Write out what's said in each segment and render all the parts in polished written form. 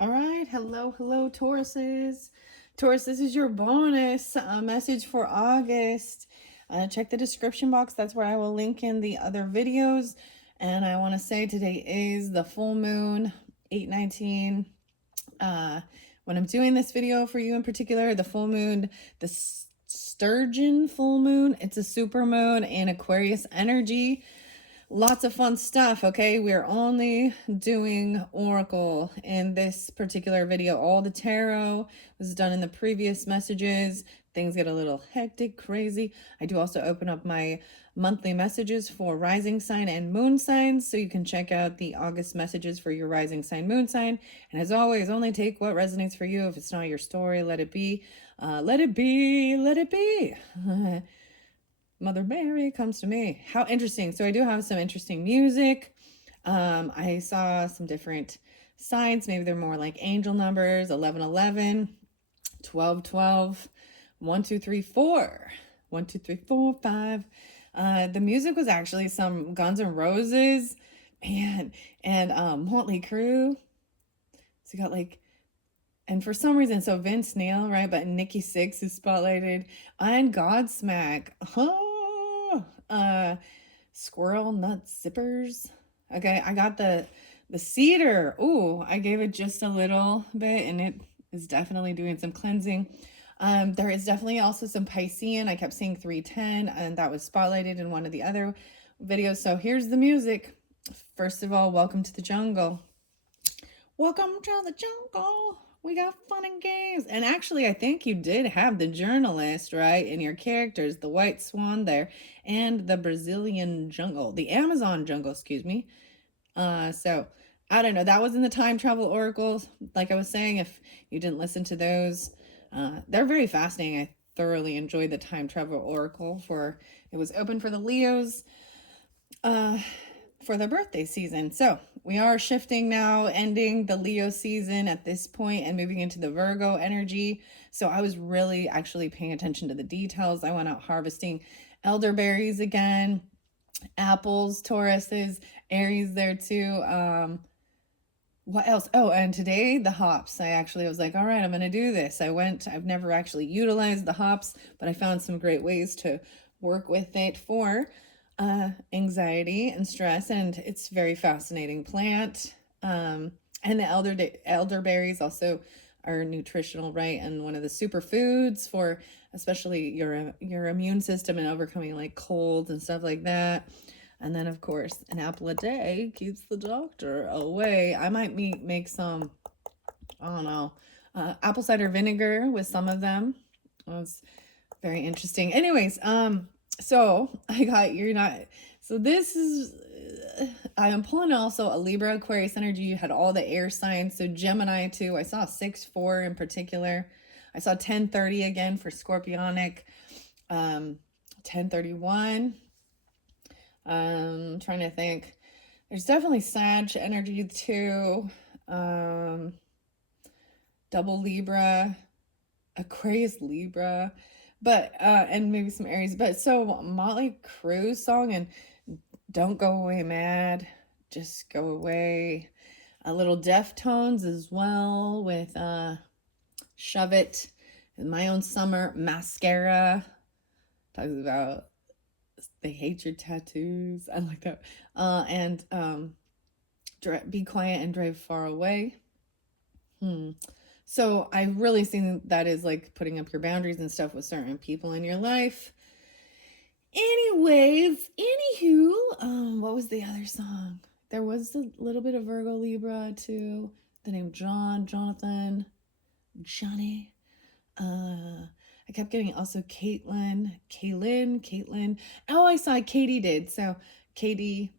All right. Hello, Tauruses. Taurus, this is your bonus message for August. Check the description box. That's where I will link in the other videos. And I want to say today is the full moon, 8/19. When I'm doing this video for you in particular, the full moon, the sturgeon full moon, it's a super moon in Aquarius energy. Lots of fun stuff, okay? We're only doing Oracle in this particular video. All the tarot was done in the previous messages. Things get a little hectic, crazy. I do also open up my monthly messages for rising sign and moon signs, so you can check out the August messages for your rising sign, moon sign. And as always, only take what resonates for you. If it's not your story, let it be. Let it be, let it be. Mother Mary comes to me. How interesting. So I do have some interesting music. I saw some different signs. Maybe they're more like angel numbers, 1111, 1212, 1 2 3 4, 1 2 3 4 5. The music was actually some Guns N' Roses, man, and Motley Crue. So you got like, and for some reason, so Vince Neil, right? But Nikki Sixx is spotlighted, and Godsmack. Squirrel nut zippers. Okay, I got the cedar. Ooh, I gave it just a little bit, and it is definitely doing some cleansing. There is definitely also some Piscean. I kept seeing 310, and that was spotlighted in one of the other videos. So here's the music. First of all, welcome to the jungle. Welcome to the jungle. We got fun and games. And actually, I think you did have the journalist, right, in your characters, the white swan there, and the Brazilian jungle, the Amazon jungle, excuse me. So I don't know. That was in the time travel oracles. Like I was saying, if you didn't listen to those, they're very fascinating. I thoroughly enjoyed the time travel oracle it was open for the Leos. For the birthday season. So we are shifting now, ending the Leo season at this point and moving into the Virgo energy. So I was really actually paying attention to the details. I went out harvesting elderberries again, apples, Tauruses, Aries there too. What else? Oh, and today the hops. I was like, all right, I'm going to do this. I've never actually utilized the hops, but I found some great ways to work with it for anxiety and stress, and it's a very fascinating plant. And the elderberries also are nutritional, right? And one of the superfoods for especially your immune system and overcoming like colds and stuff like that. And then, of course, an apple a day keeps the doctor away. I might make some, I don't know, apple cider vinegar with some of them. It's very interesting. Anyways, so this is, I am pulling also a Libra, Aquarius energy. You had all the air signs. So Gemini too. I saw 6-4 in particular. I saw 1030 again for Scorpionic. 1031. Trying to think. There's definitely Sag energy too. Double Libra, Aquarius Libra, but and maybe some Aries. But so Motley Crue's song and Don't Go Away Mad, Just Go Away. A little Deftones as well with Shove It, and My Own Summer, Mascara. Talks about they hate your tattoos. I like that. And Be Quiet and Drive Far Away. So I really think that is like putting up your boundaries and stuff with certain people in your life. Anyways, anywho, what was the other song? There was a little bit of Virgo Libra too. The name John, Jonathan, Johnny. I kept getting also Caitlin. Oh, I saw Katie did. So Katie,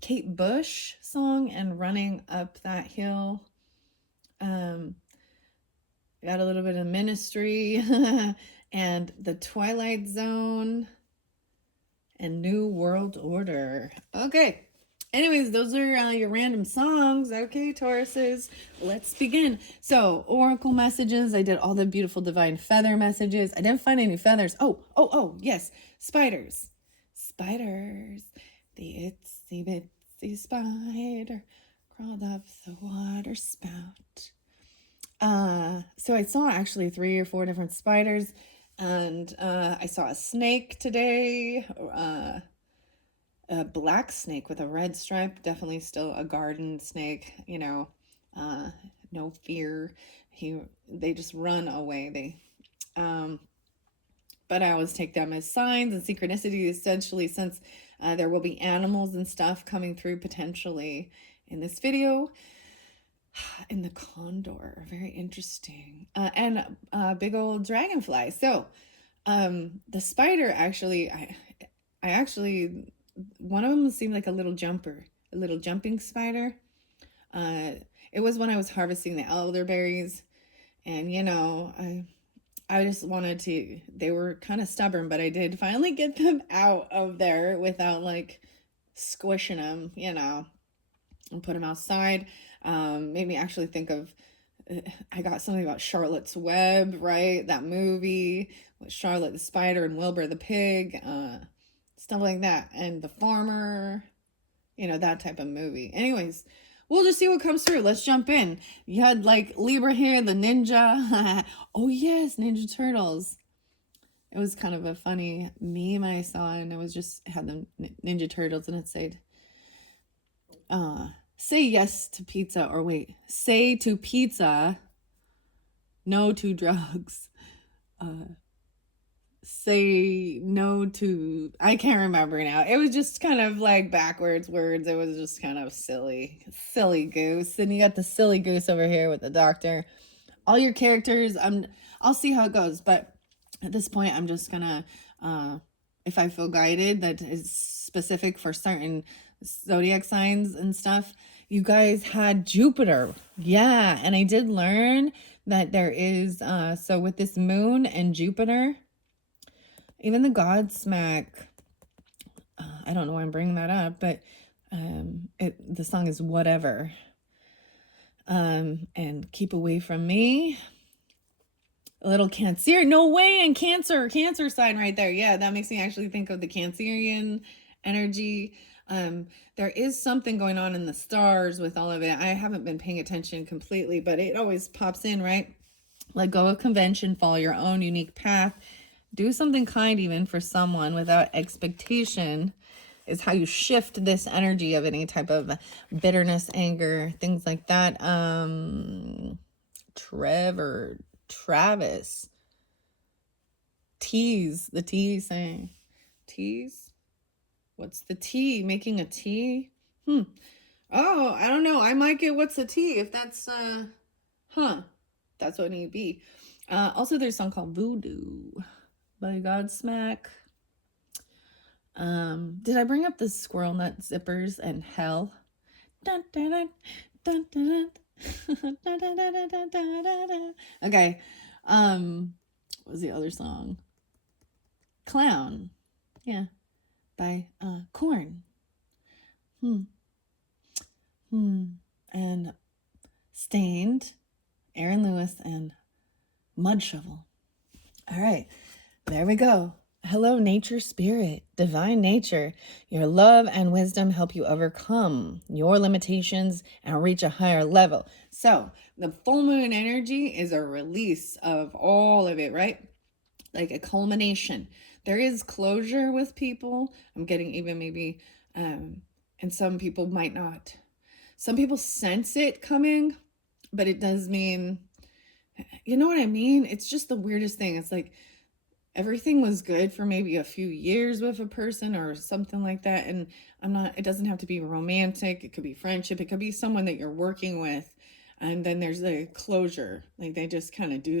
Kate Bush song and Running Up That Hill. Got a little bit of Ministry and The Twilight Zone and New World Order. Okay. Anyways, those are your random songs. Okay, Tauruses, let's begin. So, oracle messages. I did all the beautiful divine feather messages. I didn't find any feathers. Oh, yes. Spiders. The itsy bitsy spider crawled up the water spout. So I saw actually 3 or 4 different spiders, and I saw a snake today, a black snake with a red stripe, definitely still a garden snake, you know, uh, no fear. They just run away. But I always take them as signs and synchronicity, essentially, since there will be animals and stuff coming through potentially in this video. In the condor, very interesting, and big old dragonfly. So, the spider actually, I actually, one of them seemed like a little jumping spider. Uh, it was when I was harvesting the elderberries, and I just wanted to. They were kind of stubborn, but I did finally get them out of there without like squishing them, and put them outside. Made me actually think of, I got something about Charlotte's Web, right? That movie with Charlotte the spider and Wilbur the pig, stuff like that. And the farmer, that type of movie. Anyways, we'll just see what comes through. Let's jump in. You had like Libra here, the ninja. Oh yes, Ninja Turtles. It was kind of a funny meme I saw, and it was just had the Ninja Turtles, and it said, say yes to pizza, or wait, say to pizza, no to drugs. Say no to, I can't remember now. It was just kind of like backwards words. It was just kind of silly goose. And you got the silly goose over here with the doctor. All your characters, I'll see how it goes. But at this point, I'm just gonna, if I feel guided, that is specific for certain zodiac signs and stuff. You guys had Jupiter. Yeah, and I did learn that there is, so with this moon and Jupiter, even the Godsmack, I don't know why I'm bringing that up, but the song is Whatever. And Keep Away From Me. A little Cancer. No way, and Cancer sign right there. Yeah, that makes me actually think of the Cancerian energy. There is something going on in the stars with all of it. I haven't been paying attention completely, but it always pops in, right? Let go of convention, follow your own unique path. Do something kind even for someone without expectation is how you shift this energy of any type of bitterness, anger, things like that. Travis. Tease. The tea saying. Tease? What's the tea? Making a tea? Oh, I don't know. I might get what's a tea if that's, that's what it need to be. Also, there's a song called Voodoo by Godsmack. Did I bring up the squirrel nut zippers and hell? Dun, dun, dun, dun, dun, dun. Okay. What was the other song? Clown. Yeah. By Korn. And Stained, Aaron Lewis, and Mud Shovel. All right. There we go. Hello, nature spirit, divine nature. Your love and wisdom help you overcome your limitations and reach a higher level. So the full moon energy is a release of all of it, right? Like a culmination. There is closure with people. I'm getting even maybe, and some people might not. Some people sense it coming, but it does mean, you know what I mean? It's just the weirdest thing. It's like, everything was good for maybe a few years with a person or something like that. And it doesn't have to be romantic. It could be friendship. It could be someone that you're working with. And then there's a closure. Like they just kind of do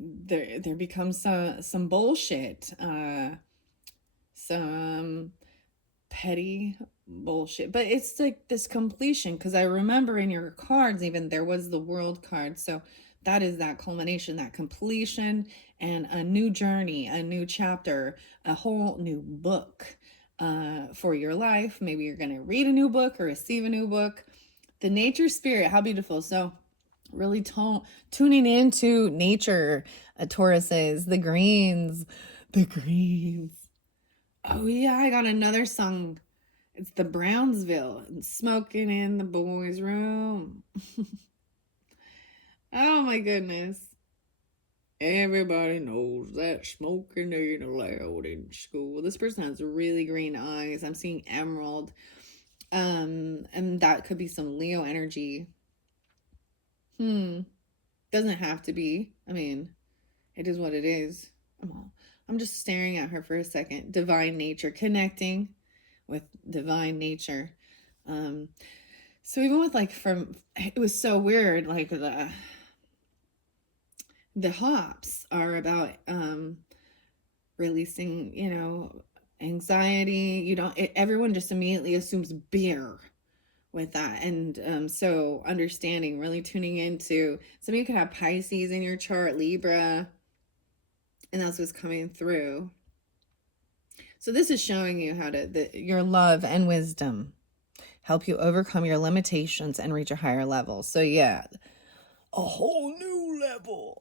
there becomes some bullshit. Some petty bullshit. But it's like this completion. Because I remember in your cards, even there was the world card. So that is that culmination, that completion, and a new journey, a new chapter, a whole new book for your life. Maybe you're going to read a new book or receive a new book. The nature spirit, how beautiful. So really tuning into nature, Tauruses, the greens. Oh yeah, I got another song. It's the Brownsville, Smoking in the Boys' Room. Oh my goodness. Everybody knows that smoking ain't allowed in school. This person has really green eyes. I'm seeing emerald. And that could be some Leo energy. Doesn't have to be. I mean, it is what it is. I'm just staring at her for a second. Divine nature, connecting with divine nature. Um, so even with like it was so weird. Like the hops are about releasing, anxiety. Everyone just immediately assumes beer with that. And so understanding, really tuning into, some of you could have Pisces in your chart, Libra, and that's what's coming through. So this is showing you how to, your love and wisdom help you overcome your limitations and reach a higher level. So yeah, a whole new level.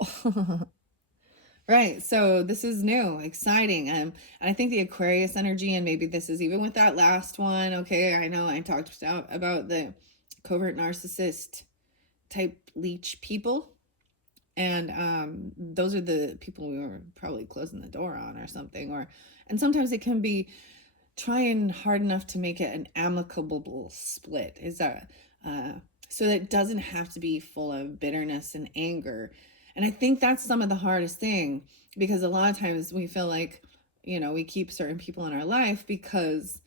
Right. So this is new, exciting. And I think the Aquarius energy, and maybe this is even with that last one. Okay. I know I talked about the covert narcissist type leech people. And those are the people we were probably closing the door on or something. And sometimes it can be trying hard enough to make it an amicable split. Is that so that it doesn't have to be full of bitterness and anger. And I think that's some of the hardest thing, because a lot of times we feel like, we keep certain people in our life because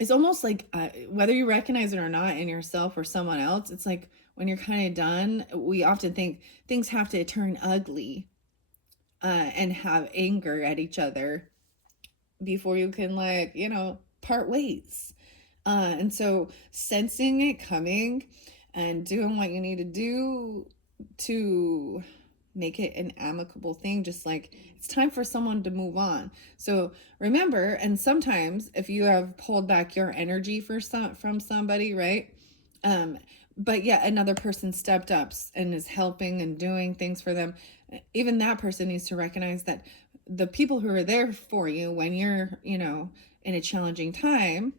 it's almost like whether you recognize it or not in yourself or someone else, it's like when you're kind of done, we often think things have to turn ugly and have anger at each other before you can, like, part ways. And so sensing it coming and doing what you need to do to make it an amicable thing, just like it's time for someone to move on. So remember, and sometimes if you have pulled back your energy from somebody, right? But yet another person stepped up and is helping and doing things for them, even that person needs to recognize that the people who are there for you when you're, in a challenging time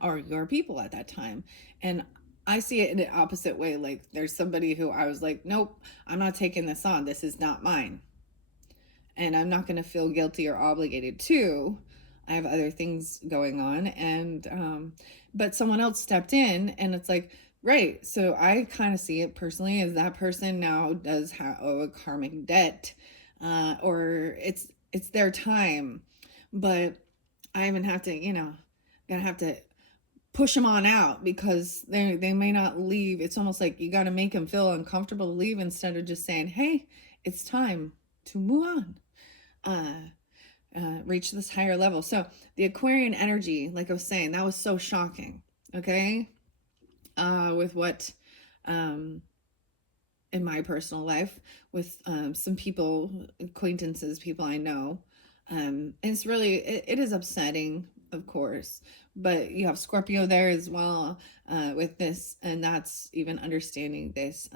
are your people at that time. And I see it in the opposite way. Like there's somebody who I was like, nope, I'm not taking this on. This is not mine. And I'm not going to feel guilty or obligated to. I have other things going on. And, but someone else stepped in and it's like, right. So I kind of see it personally as that person now does owe a karmic debt, or it's their time, but I even have to, gonna have to push them on out because they may not leave. It's almost like you got to make them feel uncomfortable to leave instead of just saying, hey, it's time to move on, reach this higher level. So the Aquarian energy, like I was saying, that was so shocking. Okay. With what, in my personal life with some people, acquaintances, people I know. It's really, it is upsetting, of course, but you have Scorpio there as well with this, and that's even understanding this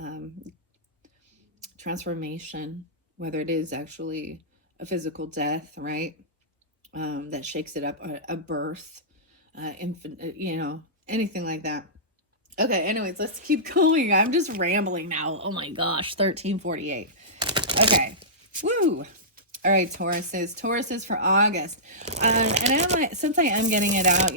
transformation, whether it is actually a physical death, right? That shakes it up, a birth, infant, anything like that. Okay, anyways, let's keep going. I'm just rambling now. Oh my gosh, 13:48. Okay, woo. All right, Tauruses for August. And since I am getting it out,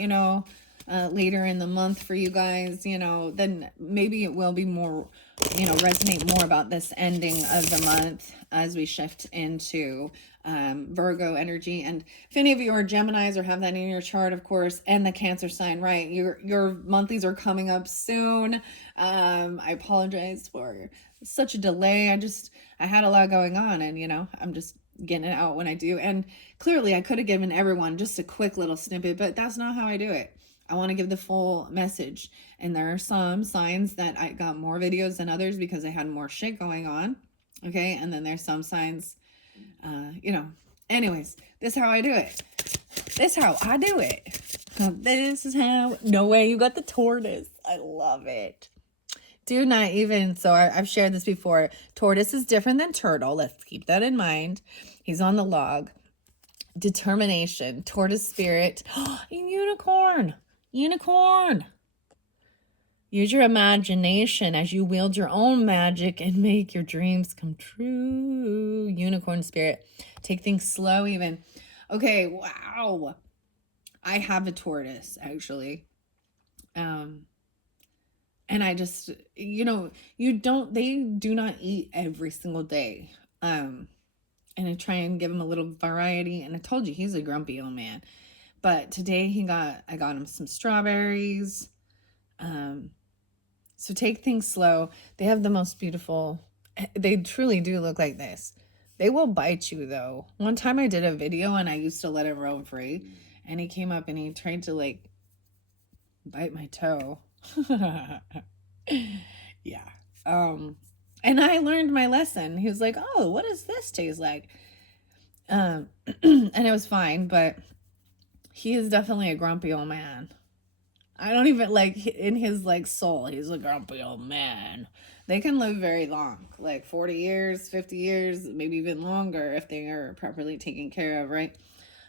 later in the month for you guys, then maybe it will be more, resonate more about this ending of the month as we shift into Virgo energy. And if any of you are Geminis or have that in your chart, of course, and the Cancer sign, right? Your monthlies are coming up soon. I apologize for such a delay. I had a lot going on, and I'm just getting it out when I do. And clearly I could have given everyone just a quick little snippet, but that's not how I do it. I want to give the full message. And there are some signs that I got more videos than others because I had more shit going on. Okay. And then there's some signs, anyways, this is how I do it. This is how I do it. This is how, no way, you got the tortoise. I love it. Do not even, so I've shared this before. Tortoise is different than turtle. Let's keep that in mind. He's on the log. Determination, tortoise spirit, unicorn. Use your imagination as you wield your own magic and make your dreams come true. Unicorn spirit. Take things slow even. Okay, wow. I have a tortoise, actually. And I just, they do not eat every single day. And I try and give him a little variety. And I told you, he's a grumpy old man. But today I got him some strawberries. So take things slow. They have the most beautiful, they truly do look like this. They will bite you though. One time I did a video and I used to let him roam free. And he came up and he tried to like bite my toe. Yeah. And I learned my lesson. He was like, "Oh, what does this taste like?" And it was fine, but he is definitely a grumpy old man. I don't even like in his like soul, he's a grumpy old man. They can live very long, like 40 years, 50 years, maybe even longer if they are properly taken care of, right?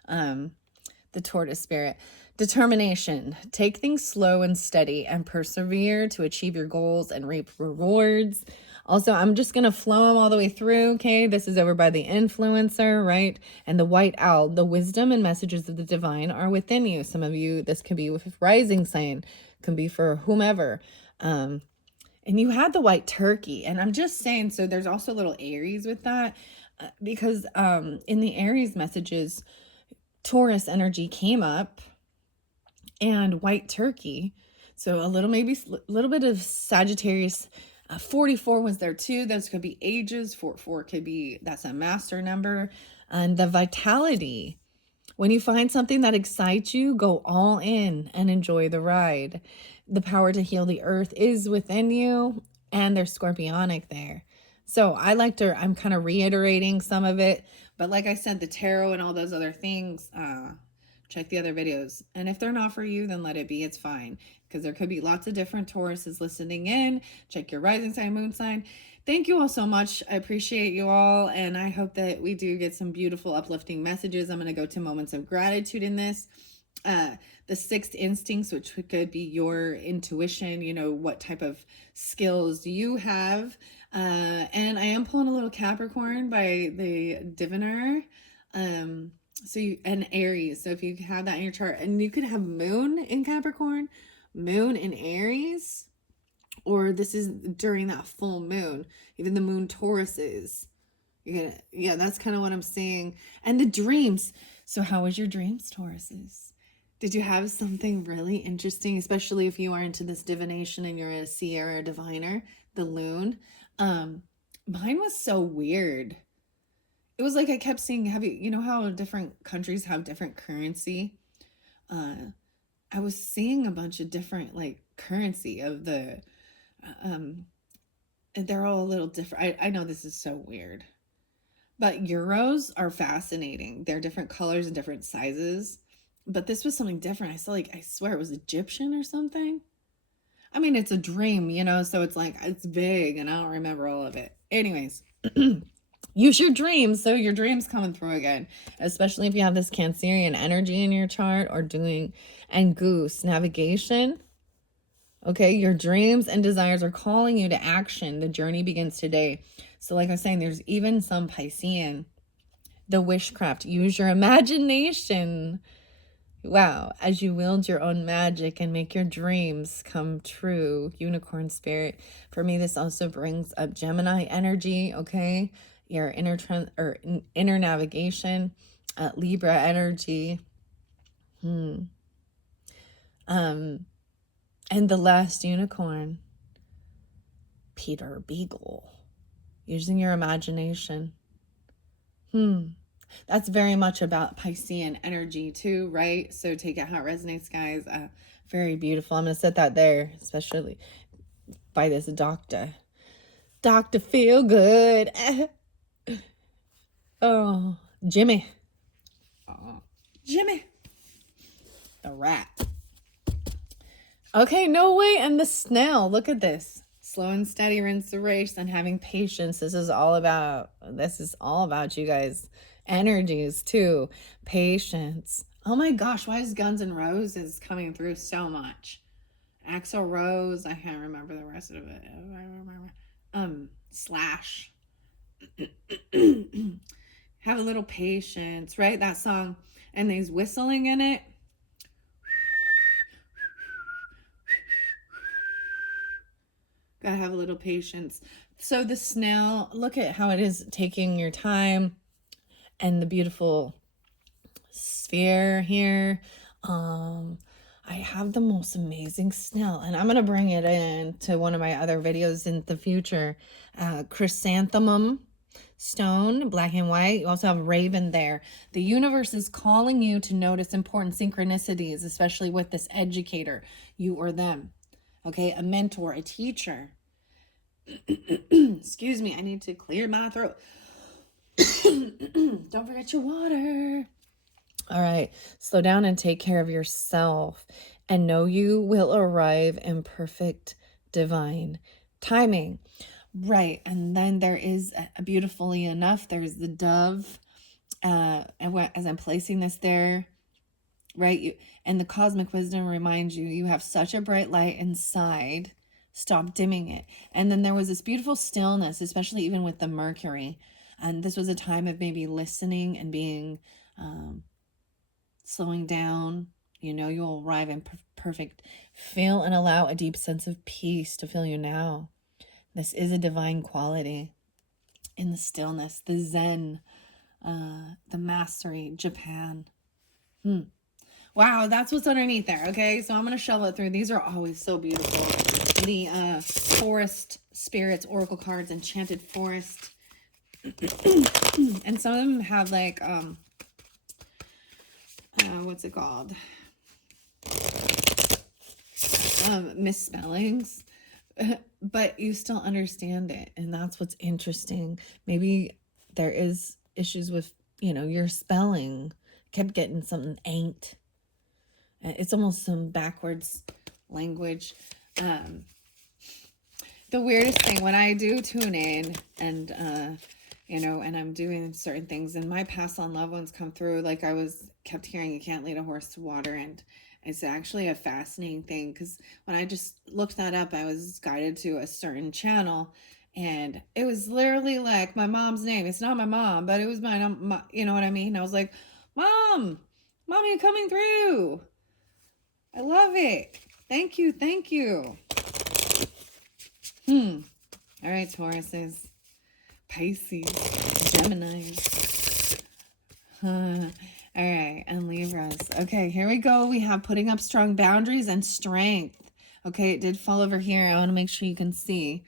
The tortoise spirit. Determination. Take things slow and steady and persevere to achieve your goals and reap rewards. Also, I'm just going to flow them all the way through, okay? This is over by the influencer, right? And the white owl. The wisdom and messages of the divine are within you. Some of you, this can be with rising sign, can be for whomever. And you had the white turkey. And I'm just saying, so there's also little Aries with that. Because in the Aries messages, Taurus energy came up and white turkey. So a little bit of Sagittarius. 44 was there too. Those could be ages. 44 could be, that's a master number. And the vitality. When you find something that excites you, go all in and enjoy the ride. The power to heal the earth is within you, and there's scorpionic there. So I'm kind of reiterating some of it. But like I said, the tarot and all those other things, check the other videos. And if they're not for you, then let it be. It's fine. Because there could be lots of different Tauruses listening in. Check your rising sign, moon sign. Thank you all so much. I appreciate you all. And I hope that we do get some beautiful, uplifting messages. I'm going to go to moments of gratitude in this. The sixth instincts, which could be your intuition, what type of skills do you have? And I am pulling a little Capricorn by the diviner. And Aries. So if you have that in your chart, and you could have moon in Capricorn, moon in Aries, or this is during that full moon, even the moon Tauruses. Yeah, that's kind of what I'm seeing. And the dreams. So how was your dreams, Tauruses? Did you have something really interesting, especially if you are into this divination and you're a seer or a diviner, the loon? Mine was so weird. It was like I kept seeing, you know how different countries have different currency? I was seeing a bunch of different like currency of the, and they're all a little different. I know this is so weird, but euros are fascinating. They're different colors and different sizes, but this was something different. I saw I swear it was Egyptian or something. I mean, it's a dream, so it's like, it's big and I don't remember all of it. Anyways, use your dreams. So your dreams coming through again, especially if you have this Cancerian energy in your chart or and goose navigation. Okay, your dreams and desires are calling you to action. The journey begins today. So like I was saying, there's even some Piscean. The witchcraft. Use your imagination. Wow, as you wield your own magic and make your dreams come true. Unicorn spirit. For me, this also brings up Gemini energy, okay? Your inner navigation. Libra energy. And the last unicorn, Peter Beagle, using your imagination. That's very much about Piscean energy too, right? So take it how it resonates, guys. Very beautiful. I'm going to set that there, especially by this doctor. Dr. Feel Good. Oh, Jimmy. Oh, Jimmy. The rat. Okay, no way. And the snail. Look at this. Slow and steady wins the race and having patience. This is all about you guys. Energies too. Patience. Oh my gosh, why is Guns N' Roses coming through so much? Axl Rose. I can't remember the rest of it. I remember. Slash. Have a little patience, right? That song. And there's whistling in it. Gotta have a little patience. So the snail, look at how it is taking your time, and the beautiful sphere here. I have the most amazing snail, and I'm gonna bring it in to one of my other videos in the future. Chrysanthemum stone, black and white. You also have raven there. The universe is calling you to notice important synchronicities, especially with this educator, you or them. Okay, a mentor, a teacher. Excuse me, I need to clear my throat. Don't forget your water. All right, slow down and take care of yourself, and know you will arrive in perfect divine timing. Right, and then there is, beautifully enough, there's the dove. And as I'm placing this there, right, and the cosmic wisdom reminds you, you have such a bright light inside. Stop dimming it. And then there was this beautiful stillness, especially even with the Mercury. And this was a time of maybe listening and being, slowing down. You know, you'll arrive in perfect. Feel and allow a deep sense of peace to fill you now. This is a divine quality in the stillness, the Zen, the mastery, Japan. Wow, that's what's underneath there. Okay, so I'm going to shovel it through. These are always so beautiful. The forest spirits, oracle cards, enchanted forest. And some of them have like, what's it called? Misspellings. But you still understand it, and that's what's interesting. Maybe there is issues with, you know, your spelling. Kept getting something ain't. It's almost some backwards language. The weirdest thing, when I do tune in and, you know, and I'm doing certain things, and my past on loved ones come through, like I kept hearing you can't lead a horse to water, and it's actually a fascinating thing, because when I just looked that up, I was guided to a certain channel, and it was literally like my mom's name. It's not my mom, but it was my, you know what I mean? I was like, Mom, Mommy, coming through. I love it. Thank you. Thank you. All right, Tauruses, Pisces, Geminis. All right, and Libras. Okay, here we go. We have putting up strong boundaries and strength. Okay, it did fall over here. I want to make sure you can see.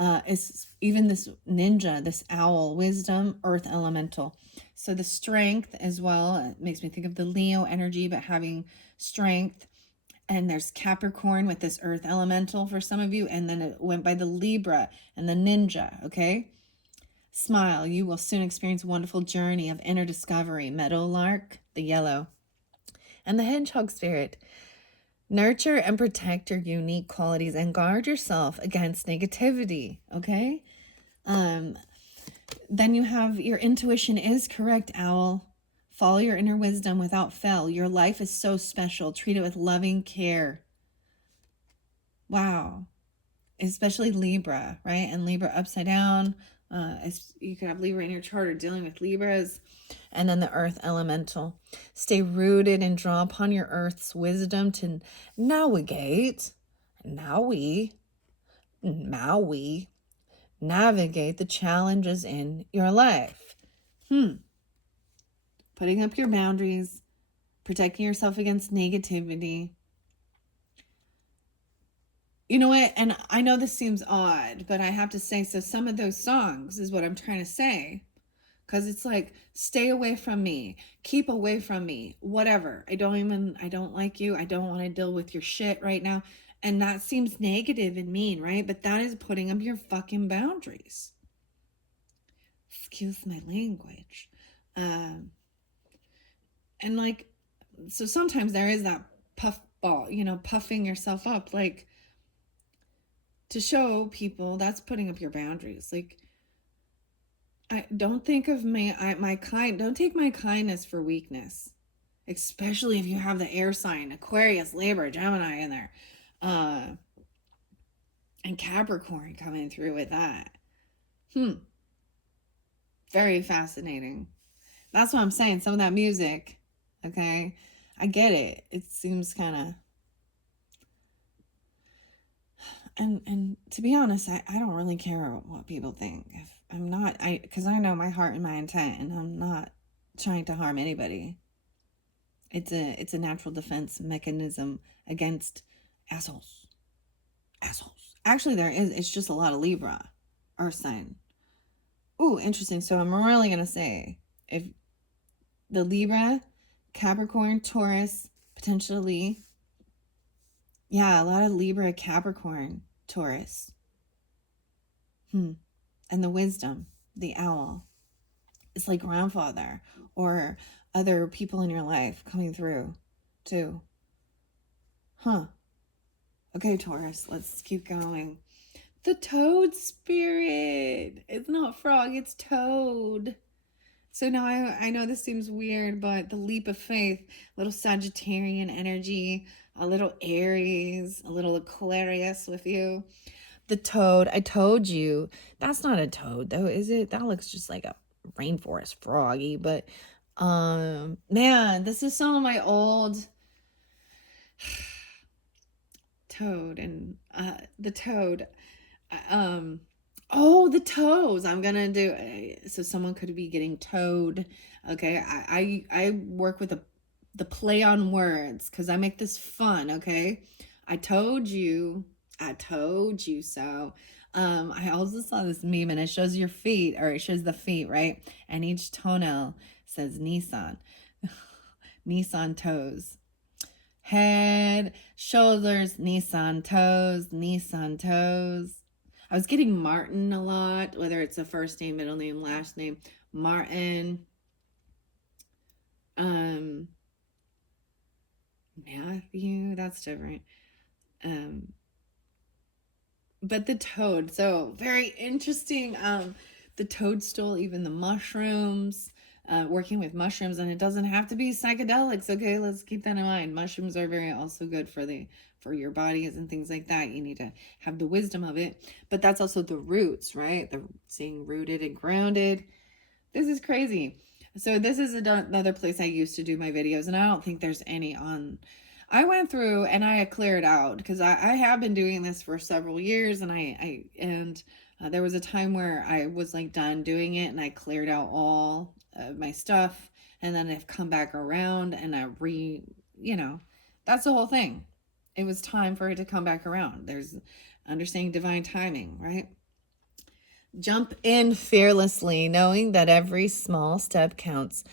It's even this ninja, this owl, wisdom, earth elemental. So the strength as well, it makes me think of the Leo energy, but having strength. And there's Capricorn with this earth elemental for some of you. And then it went by the Libra and the ninja, okay? Smile. You will soon experience a wonderful journey of inner discovery. Meadowlark, the yellow. And the hedgehog spirit. Nurture and protect your unique qualities and guard yourself against negativity, okay? Then you have your intuition is correct, owl. Follow your inner wisdom without fail. Your life is so special. Treat it with loving care. Wow. Especially Libra, right? And Libra upside down. You could have Libra in your chart or dealing with Libras. And then the earth elemental. Stay rooted and draw upon your earth's wisdom to navigate. Navigate the challenges in your life. Putting up your boundaries, protecting yourself against negativity. You know what? And I know this seems odd, but I have to say, so some of those songs is what I'm trying to say. Because it's like, stay away from me. Keep away from me. Whatever. I don't like you. I don't want to deal with your shit right now. And that seems negative and mean, right? But that is putting up your fucking boundaries. Excuse my language. And like, so sometimes there is that puffball, you know, puffing yourself up, like to show people that's putting up your boundaries. Like, I don't think of don't take my kindness for weakness, especially if you have the air sign, Aquarius, Libra, Gemini in there. And Capricorn coming through with that. Very fascinating. That's what I'm saying. Some of that music, okay? I get it. It seems kind of, and to be honest, I don't really care what people think. If I'm not, because I know my heart and my intent, and I'm not trying to harm anybody. It's a natural defense mechanism against assholes. Assholes. Actually, it's just a lot of Libra, Earth sign. Ooh, interesting. So I'm really gonna say, if the Libra, Capricorn, Taurus, potentially, yeah, a lot of Libra, Capricorn, Taurus. And the wisdom, the owl. It's like grandfather or other people in your life coming through too. Okay, Taurus, let's keep going. The toad spirit. It's not frog, it's toad. So now I know this seems weird, but the leap of faith, a little Sagittarian energy, a little Aries, a little Aquarius with you. The toad, I told you, that's not a toad though, is it? That looks just like a rainforest froggy, but man, this is some of my old toad and the toad. Oh, the toes. I'm gonna do so someone could be getting towed. Okay, I work with the play on words because I make this fun. Okay, I told you so. I also saw this meme and it shows your feet, or it shows the feet, right? And each toenail says Nissan. Nissan toes. Head, shoulders, Nissan toes, Nissan toes. I was getting Martin a lot, whether it's a first name, middle name, last name. Martin. Matthew, that's different. But the toad, so very interesting. The toadstool, even the mushrooms, working with mushrooms, and it doesn't have to be psychedelics. Okay, let's keep that in mind. Mushrooms are very also good for your bodies and things like that. You need to have the wisdom of it, but that's also the roots, right? The staying rooted and grounded. This is crazy. So this is another place I used to do my videos, and I don't think there's any on. I went through and I cleared out because I have been doing this for several years, and there was a time where I was like done doing it and I cleared out all of my stuff, and then I've come back around and you know, that's the whole thing. It was time for it to come back around. There's understanding divine timing, right? Jump in fearlessly, knowing that every small step counts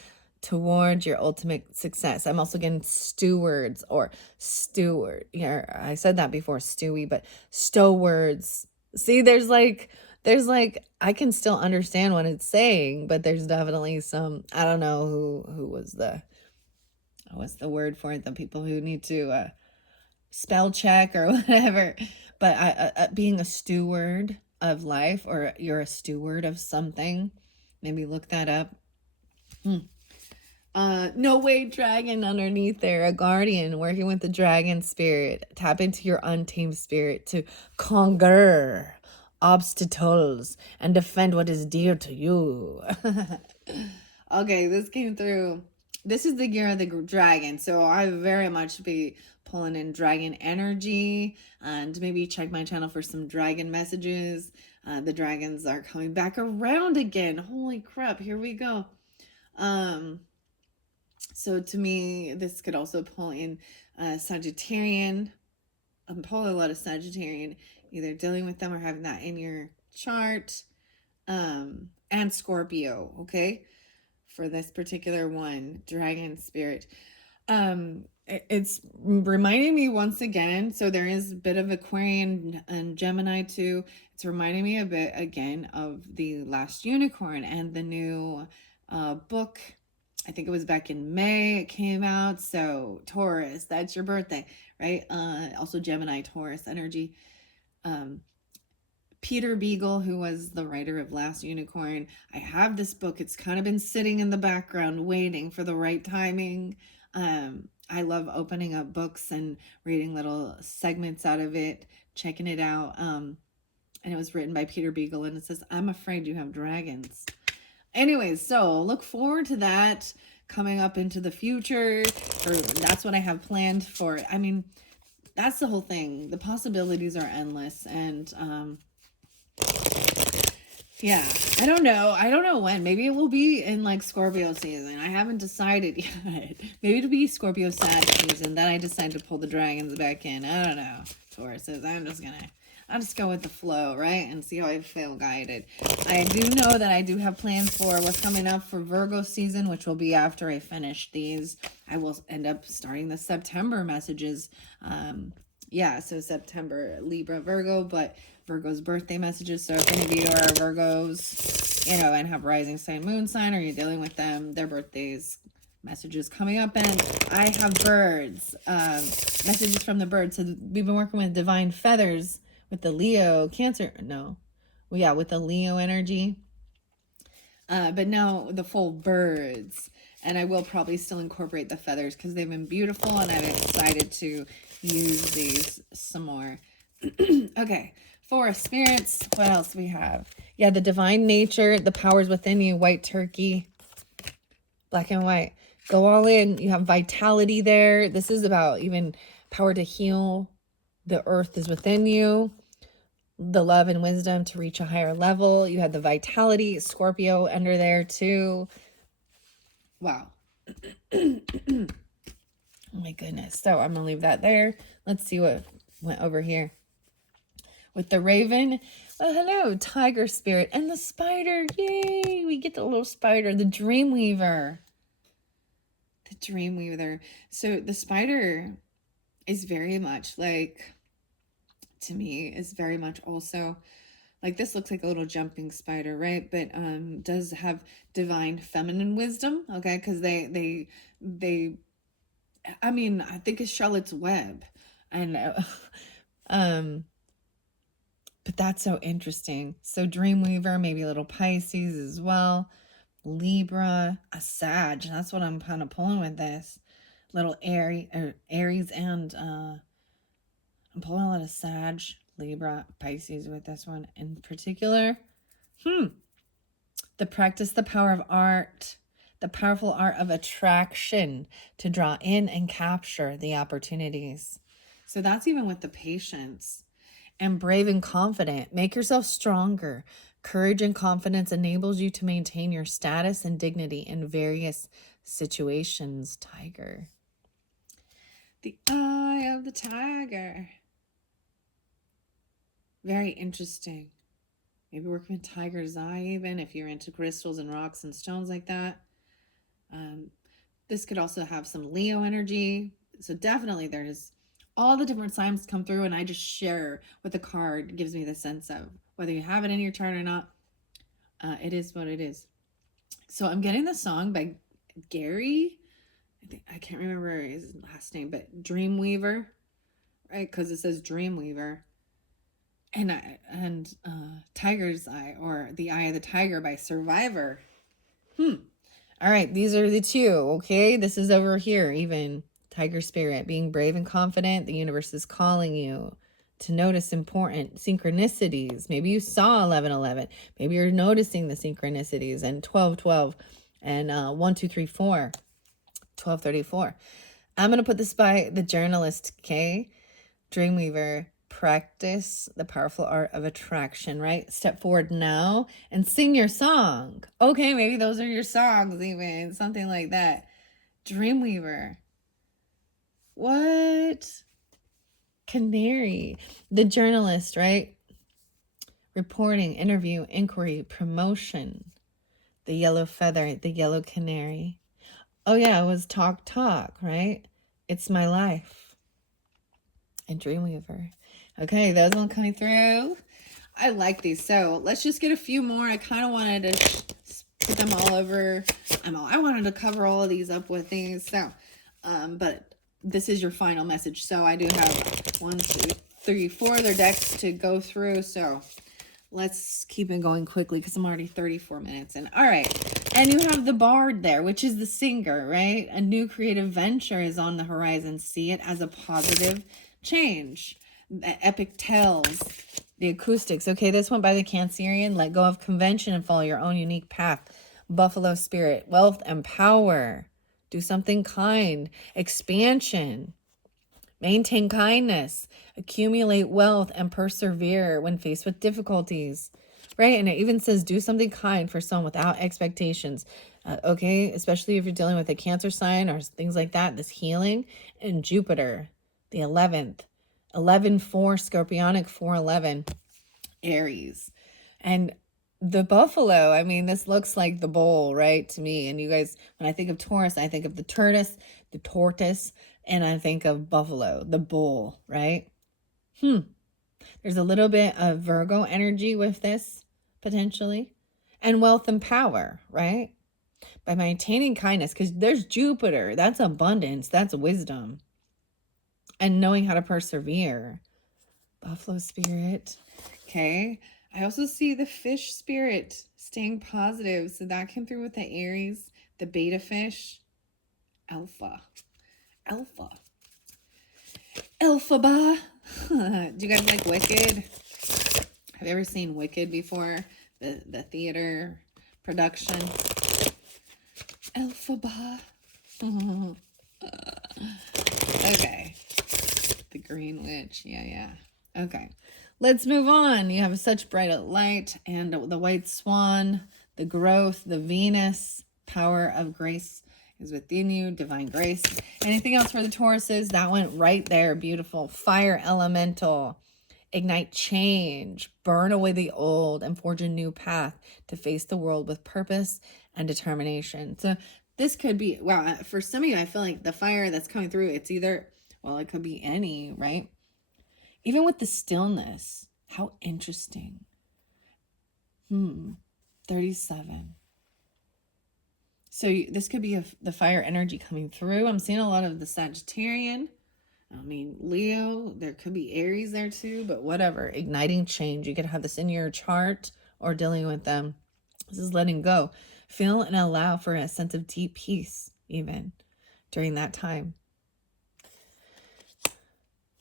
toward your ultimate success. I'm also getting stewards or steward. Yeah, I said that before, Stewie, but stowards. See, there's like I can still understand what it's saying, but there's definitely some, I don't know who was what's the word for it? The people who need to spell check or whatever. But being a steward of life, or you're a steward of something, maybe look that up. No way dragon underneath there, a guardian working with the dragon spirit. Tap into your untamed spirit to conquer obstacles and defend what is dear to you. Okay, this came through. This is the year of the dragon, so I very much be pulling in dragon energy, and maybe check my channel for some dragon messages. The dragons are coming back around again. Holy crap, here we go. So to me, this could also pull in Sagittarian. I'm pulling a lot of Sagittarian, either dealing with them or having that in your chart. And Scorpio, okay? For this particular one, dragon spirit. It's reminding me once again, so there is a bit of Aquarian and Gemini too. It's reminding me a bit again of the last unicorn and the new book. I think it was back in May it came out. So Taurus, that's your birthday, right? Also Gemini, Taurus energy. Peter Beagle, who was the writer of Last Unicorn. I have this book. It's kind of been sitting in the background waiting for the right timing. I love opening up books and reading little segments out of it, checking it out. And it was written by Peter Beagle, and it says, "I'm afraid you have dragons." Anyways, so look forward to that coming up into the future, or that's what I have planned for. I mean, that's the whole thing. The possibilities are endless, and yeah, I don't know. I don't know when. Maybe it will be in like Scorpio season. I haven't decided yet. Maybe it'll be Scorpio Sag season. Then I decide to pull the dragons back in. I don't know. Tauruses. I'll just go with the flow, right? And see how I feel guided. I do know that I do have plans for what's coming up for Virgo season, which will be after I finish these. I will end up starting the September messages. Yeah, so September, Libra, Virgo, but Virgo's birthday messages. So if any of you are Virgos, you know, and have rising sign, moon sign, or you're dealing with them, their birthdays, messages coming up. And I have birds, messages from the birds. So we've been working with divine feathers with the Leo, Cancer, no. Well, yeah, with the Leo energy. But now the full birds. And I will probably still incorporate the feathers because they've been beautiful, and I'm excited to use these some more. Okay, for spirits, what else we have? Yeah, the divine nature, the powers within you, white turkey, black and white. Go all in. You have vitality there. This is about even power to heal. The earth is within you. The love and wisdom to reach a higher level. You have the vitality, Scorpio under there too. Wow. Oh my goodness. So I'm going to leave that there. Let's see what went over here. With the raven. Oh, hello, tiger spirit. And the spider. Yay. We get the little spider. The dream weaver. The dream weaver. So the spider is very much like, to me, is very much also like, this looks like a little jumping spider, right? But does have divine feminine wisdom, okay? Because they I mean, I think it's Charlotte's Web. I know. But that's so interesting. So Dreamweaver, maybe a little Pisces as well. Libra, a Sag. That's what I'm kind of pulling with this. Little Aries, and I'm pulling a lot of Sag, Libra, Pisces with this one in particular. The practice, the power of art, the powerful art of attraction to draw in and capture the opportunities. So that's even with the patience. And brave and confident. Make yourself stronger. Courage and confidence enables you to maintain your status and dignity in various situations, tiger. The eye of the tiger. Very interesting. Maybe working with tiger's eye even, if you're into crystals and rocks and stones like that. This could also have some Leo energy. So definitely there's all the different signs come through, and I just share what the card gives me the sense of. Whether you have it in your chart or not, it is what it is. So I'm getting the song by Gary. I can't remember his last name, but Dreamweaver, right? Because it says Dreamweaver. And Tiger's Eye, or The Eye of the Tiger by Survivor. All right, these are the two, okay? This is over here, even. Tiger spirit, being brave and confident. The universe is calling you to notice important synchronicities. Maybe you saw 11:11. Maybe you're noticing the synchronicities, and 12:12, and 1:2:3:4, 12:34. I'm going to put this by the journalist, okay? Dreamweaver, practice the powerful art of attraction, right? Step forward now and sing your song. Okay, maybe those are your songs even, something like that. Dreamweaver. What? Canary, the journalist, right? Reporting, interview, inquiry, promotion. The yellow feather, the yellow canary. Oh yeah, it was talk, right? It's my life. And Dreamweaver. Okay, those one coming through. I like these. So let's just get a few more. I kind of wanted to put them all over. I wanted to cover all of these up with these. So, but this is your final message. So I do have 1, 2, 3, 4 other decks to go through. So let's keep it going quickly because I'm already 34 minutes in. All right. And you have the bard there, which is the singer, right? A new creative venture is on the horizon. See it as a positive change. The epic tells, the acoustics. Okay, this one by the Cancerian. Let go of convention and follow your own unique path. Buffalo spirit, wealth and power. Do something kind. Expansion. Maintain kindness. Accumulate wealth and persevere when faced with difficulties. Right? And it even says do something kind for someone without expectations. Okay? Especially if you're dealing with a Cancer sign or things like that. This healing. And Jupiter, the 11th. 11-4, Scorpionic 4-11. Aries. And the buffalo, I mean, this looks like the bull, right, to me. And you guys, when I think of Taurus, I think of the tortoise, and I think of buffalo, the bull, right? There's a little bit of Virgo energy with this, potentially. And wealth and power, right? By maintaining kindness, because there's Jupiter. That's abundance. That's wisdom. And knowing how to persevere. Buffalo spirit. Okay. I also see the fish spirit staying positive. So that came through with the Aries, the beta fish, alpha. Elphaba. Do you guys like Wicked? Have you ever seen Wicked before? The theater production. Elphaba. Okay. The Green Witch. Yeah. Okay. Let's move on. You have such bright light and the white swan, the growth, the Venus, power of grace is within you, divine grace. Anything else for the Tauruses? That went right there. Beautiful. Fire elemental. Ignite change. Burn away the old and forge a new path to face the world with purpose and determination. So this could be, wow, for some of you, I feel like the fire that's coming through, it's either, well, it could be any, right? Even with the stillness, how interesting. 37. So this could be the fire energy coming through. I'm seeing a lot of the Sagittarian. I mean, Leo, there could be Aries there too, but whatever. Igniting change. You could have this in your chart or dealing with them. This is letting go. Feel and allow for a sense of deep peace even during that time.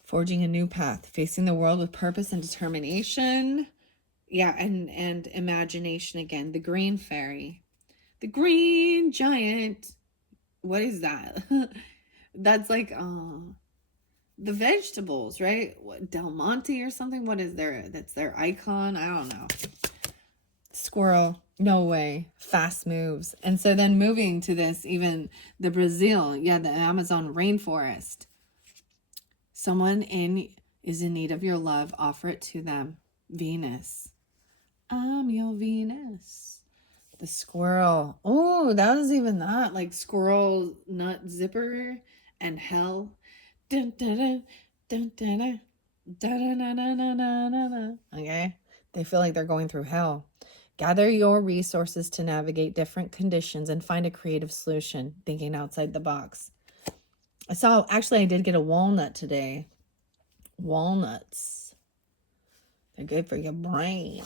Forging a new path, facing the world with purpose and determination. Yeah, and imagination again. The green fairy. The green giant. What is that? That's like the vegetables, right? What, Del Monte or something? What is that's their icon? I don't know. Squirrel. No way. Fast moves. And so then moving to this, even the Brazil, the Amazon rainforest. Someone is in need of your love. Offer it to them. Venus. I'm your Venus. The squirrel. Oh, that was even that. Like squirrel nut zipper and hell. Dun, dun, dun, dun, dun, dun, dun, dun, dun, dun, dun, dun. Okay. They feel like they're going through hell. Gather your resources to navigate different conditions and find a creative solution. Thinking outside the box. I did get a walnut today. Walnuts. They're good for your brain.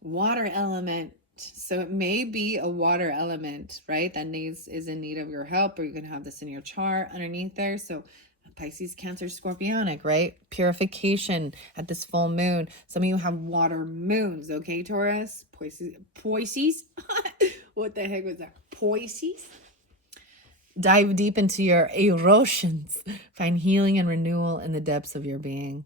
Water element. So it may be a water element, right? That is in need of your help, or you can have this in your chart underneath there. So Pisces, Cancer, Scorpionic, right? Purification at this full moon. Some of you have water moons, okay, Taurus? Pisces? What the heck was that? Pisces? Dive deep into your erosions. Find healing and renewal in the depths of your being.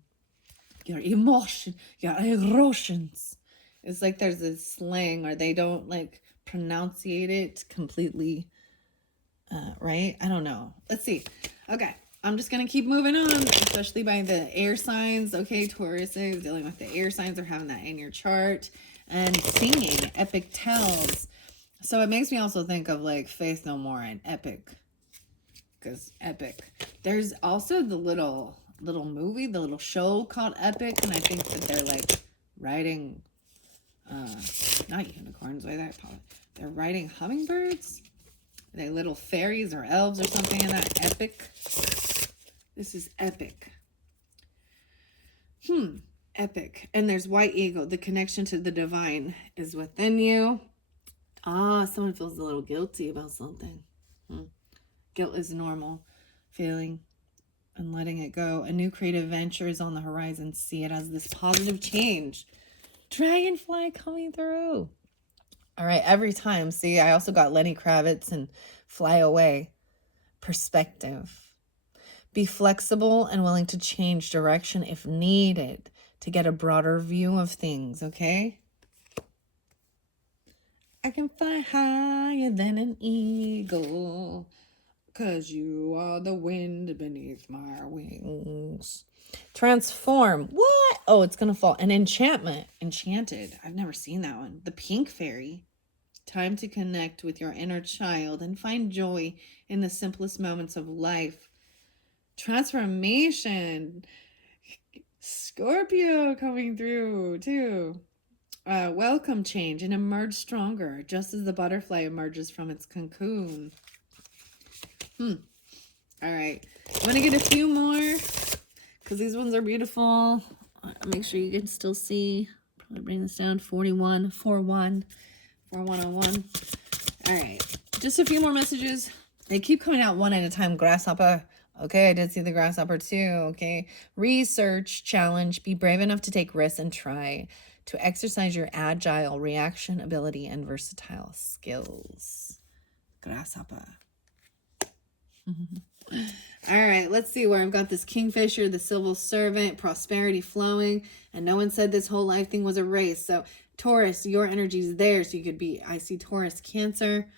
Your emotion, your erosions. It's like there's a slang, or they don't like pronunciate it completely, right? I don't know. Let's see. Okay, I'm just gonna keep moving on, especially by the air signs. Okay, Taurus is dealing with the air signs, or having that in your chart, and singing epic tells. So it makes me also think of like Faith No More and Epic, because Epic. There's also the little movie, the little show called Epic, and I think that they're like riding, not unicorns, they're riding hummingbirds. Are they little fairies or elves or something in that? Epic. This is epic. Epic. And there's white eagle. The connection to the divine is within you. Someone feels a little guilty about something. Guilt is normal feeling and letting it go. A new creative venture is on the horizon. See it as this positive change. Dragonfly coming through. All right, every time. See, I also got Lenny Kravitz and Fly Away. Perspective. Be flexible and willing to change direction if needed to get a broader view of things, okay? I can fly higher than an eagle, 'cause you are the wind beneath my wings. Transform. What? Oh, it's going to fall. An enchantment. Enchanted. I've never seen that one. The pink fairy. Time to connect with your inner child and find joy in the simplest moments of life. Transformation. Scorpio coming through too. Welcome change and emerge stronger, just as the butterfly emerges from its cocoon. All right. I'm going to get a few more because these ones are beautiful. Make sure you can still see. Probably bring this down. 41, 41, 4101. All right. Just a few more messages. They keep coming out one at a time. Grasshopper. Okay, I did see the grasshopper too. Okay. Research, challenge, be brave enough to take risks and try to exercise your agile reaction ability and versatile skills. Grasshopper. All right, let's see where I've got this Kingfisher, the civil servant, prosperity flowing, and no one said this whole life thing was a race. So Taurus, your energy is there. So you could be, I see Taurus, Cancer.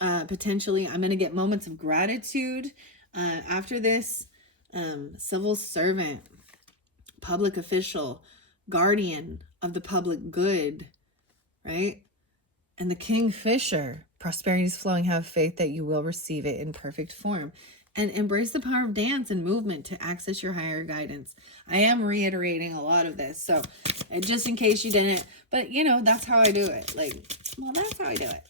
Potentially, I'm going to get moments of gratitude. After this, civil servant, public official, guardian of the public good, right? And the Kingfisher, prosperity is flowing. Have faith that you will receive it in perfect form. And embrace the power of dance and movement to access your higher guidance. I am reiterating a lot of this, so just in case you didn't, but you know, that's how I do it. Like, well, that's how I do it.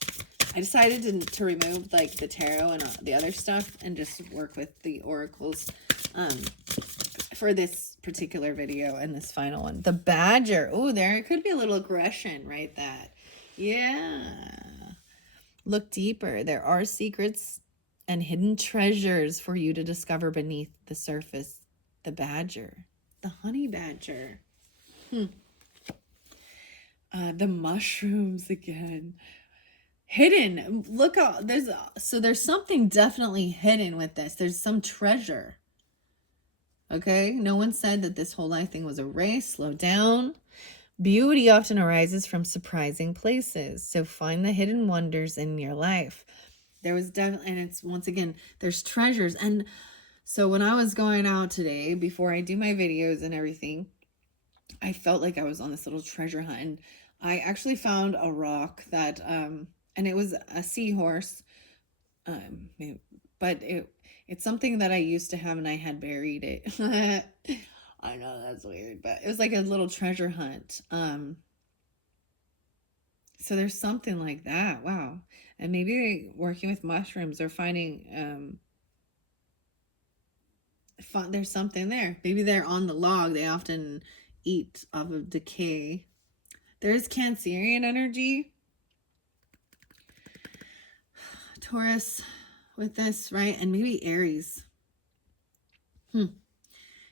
I decided to remove like the tarot and the other stuff and just work with the oracles for this particular video and this final one. The badger. Oh, there it could be a little aggression, right? That. Yeah. Look deeper. There are secrets and hidden treasures for you to discover beneath the surface. The badger. The honey badger. The mushrooms again. Hidden. Look out. There's something definitely hidden with this. There's some treasure. Okay? No one said that this whole life thing was a race. Slow down. Beauty often arises from surprising places. So find the hidden wonders in your life. There was definitely, and it's once again, there's treasures. And so when I was going out today, before I do my videos and everything, I felt like I was on this little treasure hunt. And I actually found a rock that, and it was a seahorse. But it's something that I used to have and I had buried it. I know that's weird, but it was like a little treasure hunt. So there's something like that. Wow. And maybe working with mushrooms or finding there's something there. Maybe they're on the log. They often eat off of decay. There's Cancerian energy. Taurus with this, right? And maybe Aries.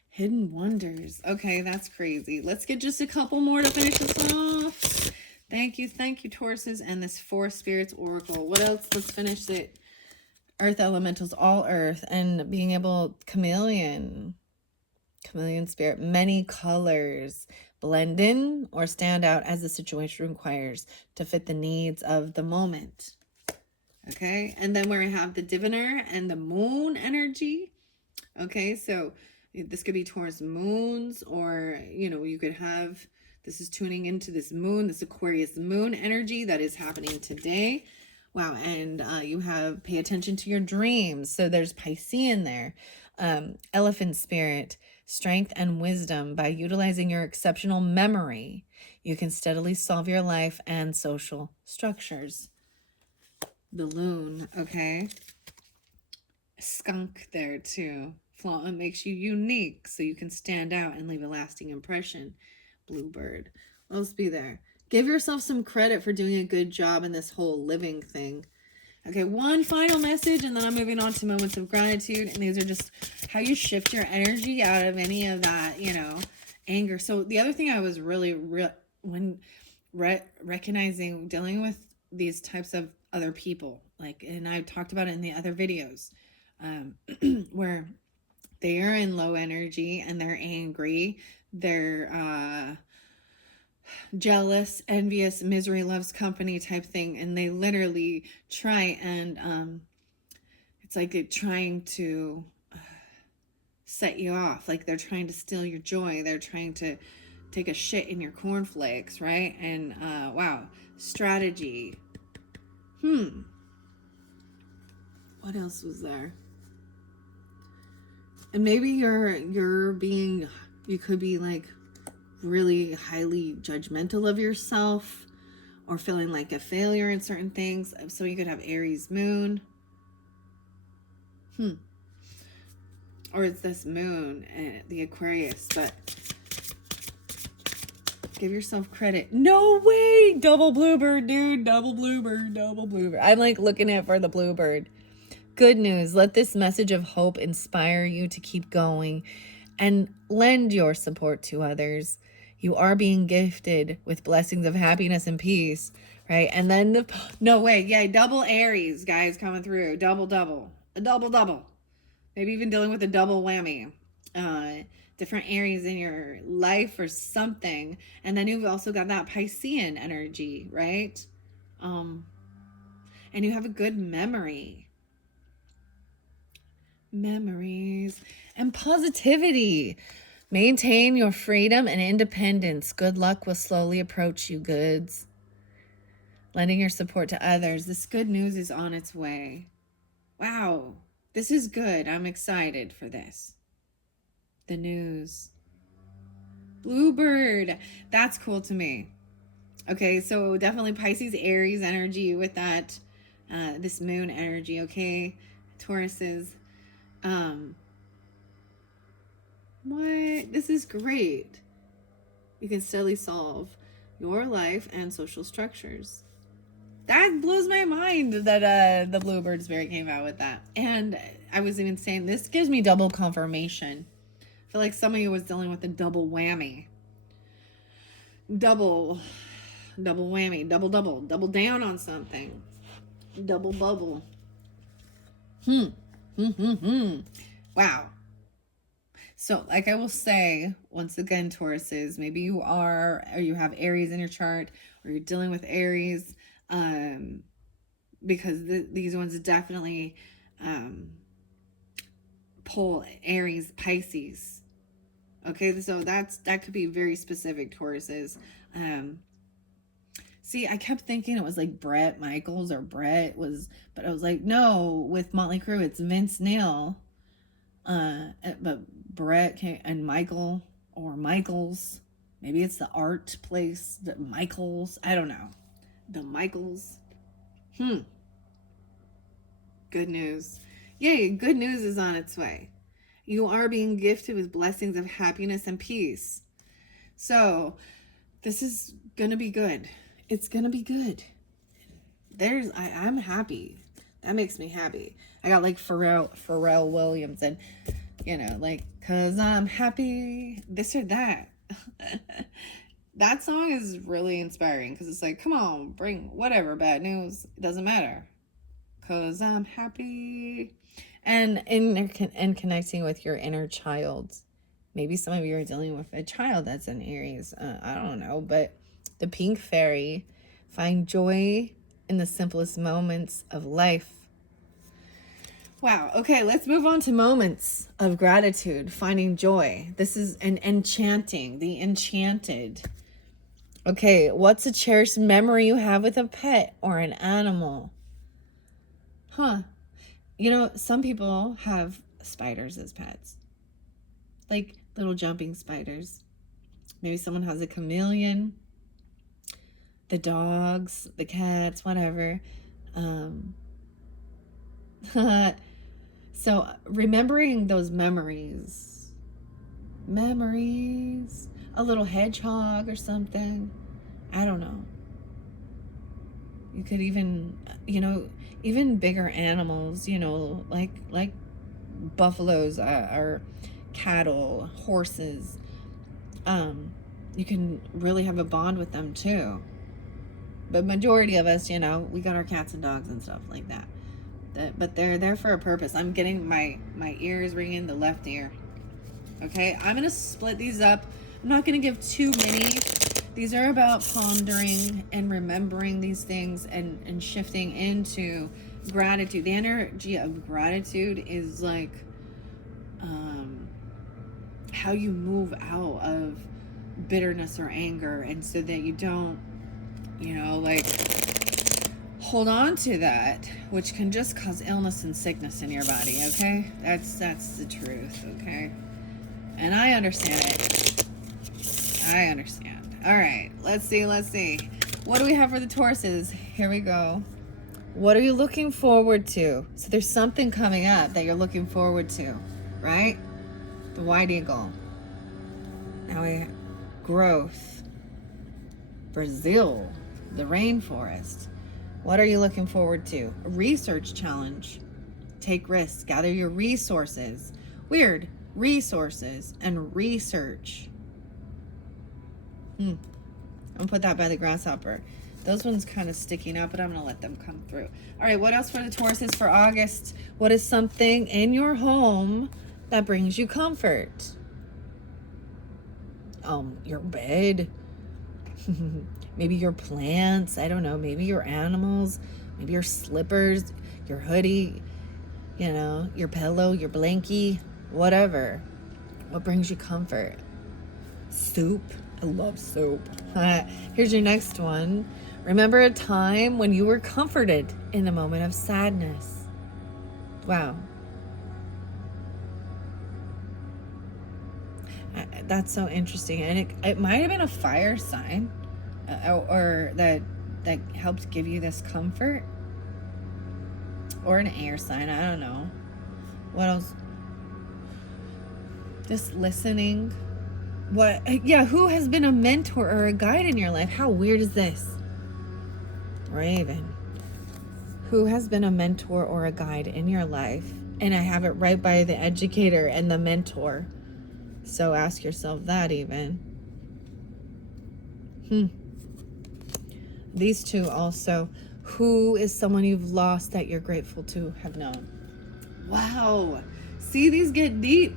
Hidden wonders. Okay, that's crazy. Let's get just a couple more to finish this off. Thank you, Tauruses, and this Four Spirits Oracle. What else? Let's finish it. Earth elementals, all earth, and being able, chameleon spirit, many colors, blend in or stand out as the situation requires to fit the needs of the moment. Okay, and then where I have the diviner and the moon energy. Okay, so this could be Taurus moons, or, you know, you could have, this is tuning into this moon, this Aquarius moon energy that is happening today. Wow, and you have pay attention to your dreams. So there's Piscean there. Elephant spirit, strength and wisdom. By utilizing your exceptional memory, you can steadily solve your life and social structures. The loon, okay. Skunk there too. Flaunt makes you unique so you can stand out and leave a lasting impression. Bluebird. What else be there? Give yourself some credit for doing a good job in this whole living thing. Okay, one final message, and then I'm moving on to moments of gratitude. And these are just how you shift your energy out of any of that, you know, anger. So the other thing I was really recognizing, dealing with these types of other people, like, and I talked about it in the other videos, where they are in low energy and they're angry, they're jealous, envious, misery loves company type thing, and they literally try and it's like they're trying to set you off, like they're trying to steal your joy, they're trying to take a shit in your cornflakes, right? And wow, strategy. What else was there? And maybe you could be like really highly judgmental of yourself, or feeling like a failure in certain things. So you could have Aries moon. Or it's this moon, the Aquarius, but give yourself credit. No way! Double bluebird, dude. Double bluebird, double bluebird. I'm like looking at for the bluebird. Good news. Let this message of hope inspire you to keep going and lend your support to others. You are being gifted with blessings of happiness and peace, right? And then no way. Yeah, double Aries, guys, coming through. Double. A double. Maybe even dealing with a double whammy. Different areas in your life or something. And then you've also got that Piscean energy, right? And you have a good memory. Memories and positivity. Maintain your freedom and independence. Good luck will slowly approach you, goods. Lending your support to others. This good news is on its way. Wow. This is good. I'm excited for this. The news. Bluebird. That's cool to me. Okay, so definitely Pisces, Aries energy with that, this moon energy, okay? Tauruses. What? This is great. You can steadily solve your life and social structures. That blows my mind that the Bluebird Spirit came out with that. And I was even saying, this gives me double confirmation. I feel like some of you was dealing with a double whammy. Double whammy, double down on something. Double bubble. Wow. So like I will say, once again, Tauruses, maybe you are, or you have Aries in your chart, or you're dealing with Aries, because these ones definitely pull Aries, Pisces. Okay, so that could be very specific, Tauruses. See, I kept thinking it was like Bret Michaels or Brett was, but I was like, no, with Motley Crue, it's Vince Neil. But Brett and Michael, or Michaels, maybe it's the art place, the Michaels, I don't know. The Michaels. Good news. Yay, good news is on its way. You are being gifted with blessings of happiness and peace. So, this is gonna be good. It's gonna be good. I'm happy. That makes me happy. I got like Pharrell Williams and, you know, like, 'cause I'm happy, this or that. That song is really inspiring because it's like, come on, bring whatever bad news. It doesn't matter. 'Cause I'm happy. And in connecting with your inner child. Maybe some of you are dealing with a child that's in Aries. I don't know. But the pink fairy, find joy in the simplest moments of life. Wow. Okay, let's move on to moments of gratitude, finding joy. This is an enchanting, the enchanted. Okay, what's a cherished memory you have with a pet or an animal? You know, some people have spiders as pets. Like little jumping spiders. Maybe someone has a chameleon. The dogs, the cats, whatever. So remembering those memories, a little hedgehog or something, I don't know. You could even, even bigger animals, like buffaloes, or cattle, horses. You can really have a bond with them too. But majority of us, we got our cats and dogs and stuff like that. But they're there for a purpose. I'm getting my ears ringing, the left ear. Okay, I'm going to split these up. I'm not going to give too many. These are about pondering and remembering these things and shifting into gratitude. The energy of gratitude is like how you move out of bitterness or anger, and so that you don't, like hold on to that, which can just cause illness and sickness in your body. Okay, that's the truth. Okay, and I understand it. I understand. All right, let's see. What do we have for the Tauruses? Here we go. What are you looking forward to? So there's something coming up that you're looking forward to, right? The white eagle. Now we have growth. Brazil, the rainforest. What are you looking forward to? A research challenge. Take risks. Gather your resources. Weird. Resources and research. I'm gonna put that by the grasshopper. Those ones kind of sticking up, but I'm gonna let them come through. All right, what else for the Tauruses for August? What is something in your home that brings you comfort? Your bed. Maybe your plants. I don't know. Maybe your animals. Maybe your slippers, your hoodie, your pillow, your blankie, whatever. What brings you comfort? Soup. I love soup. Here's your next one. Remember a time when you were comforted in a moment of sadness. Wow. That's so interesting. And it might have been a fire sign or that helped give you this comfort. Or an air sign. I don't know. What else? Just listening. Who has been a mentor or a guide in your life? How weird is this? Raven. Who has been a mentor or a guide in your life? And I have it right by the educator and the mentor. So ask yourself that even. These two also. Who is someone you've lost that you're grateful to have known? Wow. See, these get deep.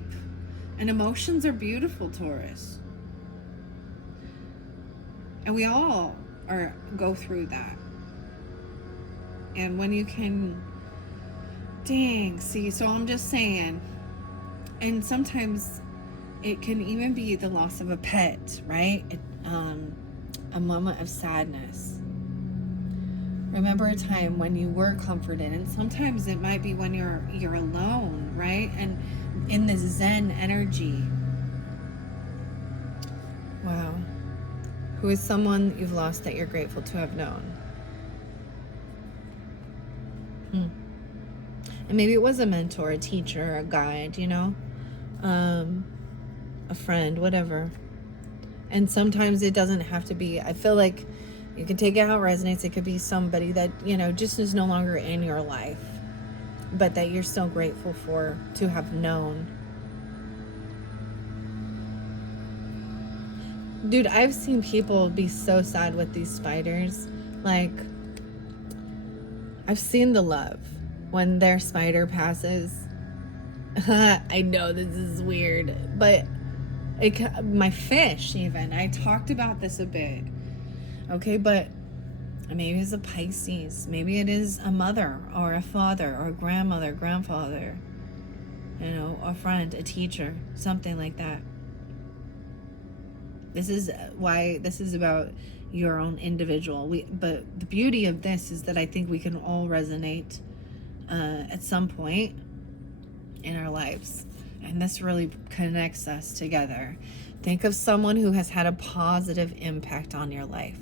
And emotions are beautiful, Taurus. And we all go through that. And when you can, so I'm just saying, and sometimes it can even be the loss of a pet, right? A moment of sadness. Remember a time when you were comforted, and sometimes it might be when you're alone, right? And in this Zen energy. Wow. Who is someone you've lost that you're grateful to have known? And maybe it was a mentor, a teacher, a guide, a friend, whatever. And sometimes it doesn't have to be, I feel like you can take it how it resonates. It could be somebody that, just is no longer in your life, but that you're still grateful to have known. Dude, I've seen people be so sad with these spiders. Like, I've seen the love when their spider passes. I know this is weird, but my fish even, I talked about this a bit. Okay, but maybe it's a Pisces. Maybe it is a mother or a father or a grandmother, grandfather, a friend, a teacher, something like that. This is why this is about your own individual. But the beauty of this is that I think we can all resonate at some point in our lives. And this really connects us together. Think of someone who has had a positive impact on your life.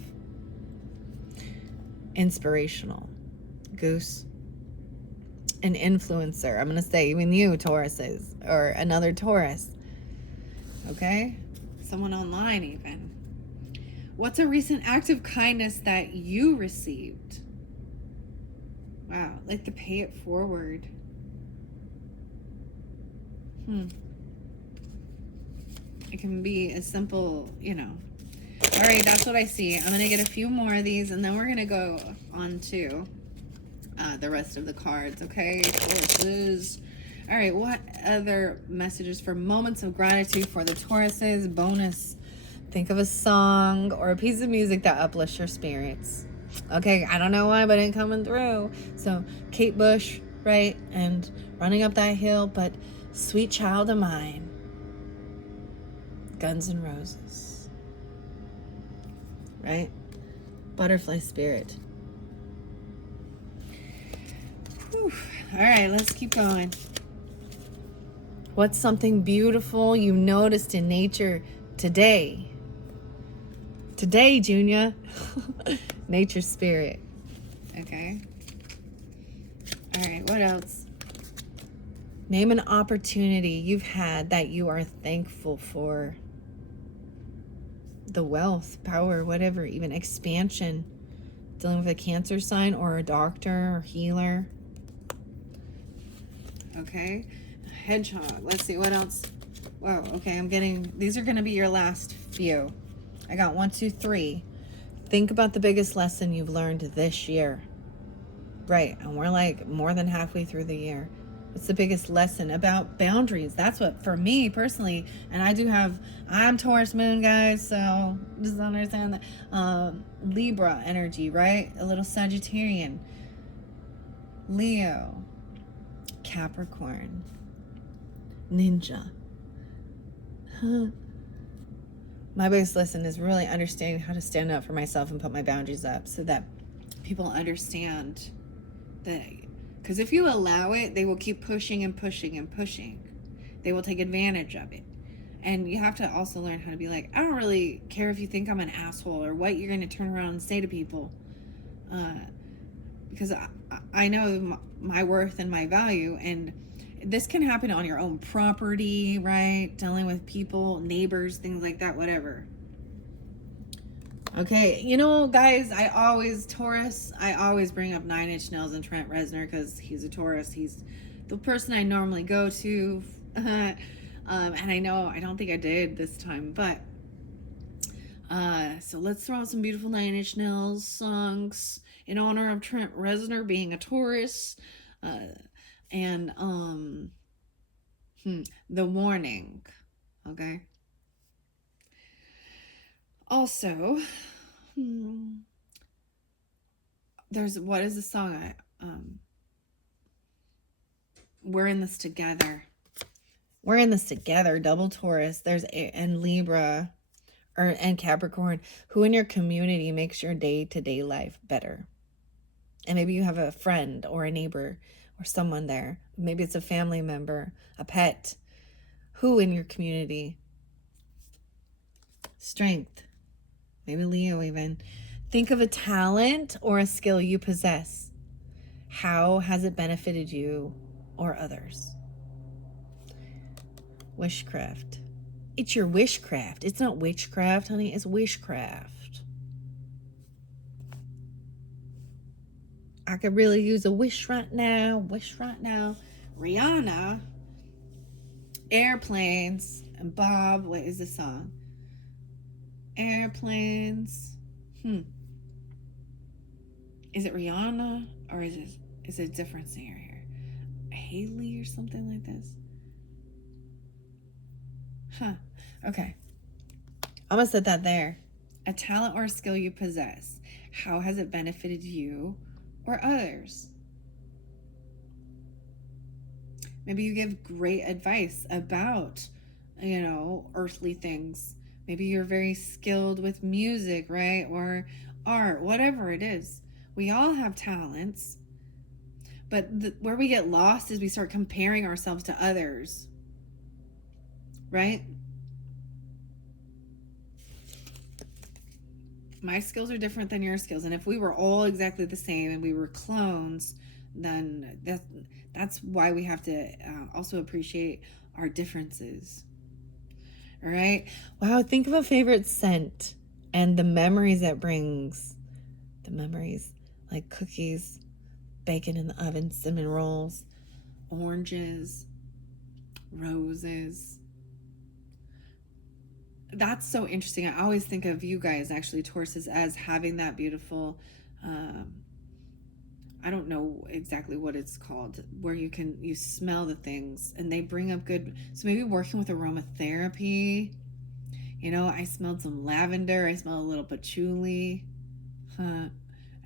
Inspirational. Goose. An influencer. I'm going to say even you, Tauruses, or another Taurus. Okay? Someone online even. What's a recent act of kindness that you received? Wow, like to pay it forward. It can be as simple, you know. All right, that's what I see. I'm going to get a few more of these, and then we're going to go on to the rest of the cards, okay? Tauruses. All right, what other messages for moments of gratitude for the Tauruses? Bonus. Think of a song or a piece of music that uplifts your spirits. Okay, I don't know why, but it ain't coming through. So, Kate Bush, right? And Running Up That Hill, but Sweet Child of Mine. Guns N' Roses. Right? Butterfly Spirit. Whew. All right, let's keep going. What's something beautiful you noticed in nature today? Today, Junior. Nature Spirit. Okay. All right, what else? Name an opportunity you've had that you are thankful for. The wealth, power, whatever, even expansion. Dealing with a Cancer sign or a doctor or healer. Okay. Hedgehog. Let's see, what else? Whoa, okay, I'm getting, these are going to be your last few. I got 1, 2, 3. Think about the biggest lesson you've learned this year. Right, and we're like more than halfway through the year. What's the biggest lesson about boundaries? That's what, for me personally, and I'm Taurus moon, guys, so just understand that. Libra energy, right? A little Sagittarian. Leo. Capricorn. Ninja. My biggest lesson is really understanding how to stand up for myself and put my boundaries up so that people understand that, because if you allow it, they will keep pushing and pushing and pushing. They will take advantage of it. And you have to also learn how to be like, I don't really care if you think I'm an asshole or what you're going to turn around and say to people. Because I know my worth and my value, and this can happen on your own property, right? Dealing with people, neighbors, things like that, whatever. Okay, you know, guys, Taurus, I always bring up 9 Inch Nails and Trent Reznor because he's a Taurus. He's the person I normally go to. And I know, I don't think I did this time, but so let's throw out some beautiful 9 Inch Nails songs in honor of Trent Reznor being a Taurus. And The Warning. Okay. Also, what is the song? We're in this together. We're in this together. Double Taurus. And Libra, and Capricorn. Who in your community makes your day-to-day life better? And maybe you have a friend or a neighbor or someone there. Maybe it's a family member, a pet. Who in your community? Strength. Maybe Leo even. Think of a talent or a skill you possess. How has it benefited you or others? Wishcraft. It's your wishcraft. It's not witchcraft, honey. It's wishcraft. I could really use a wish right now. Wish right now. Rihanna. Airplanes. And Bob. What is the song? Airplanes. Is it Rihanna? Or is it a different singer here? Haley or something like this? Okay. I'm going to set that there. A talent or a skill you possess. How has it benefited you or others? Maybe you give great advice about, earthly things. Maybe you're very skilled with music, right? Or art, whatever it is. We all have talents. But where we get lost is we start comparing ourselves to others. Right? My skills are different than your skills. And if we were all exactly the same and we were clones, then that's why we have to also appreciate our differences. All right? Wow, think of a favorite scent And the memories it brings, the memories like cookies, bacon in the oven, cinnamon rolls, oranges, roses. That's so interesting. I always think of you guys, actually, Tauruses, as having that beautiful, I don't know exactly what it's called, where you smell the things and they bring up good. So maybe working with aromatherapy. I smelled some lavender. I smelled a little patchouli, and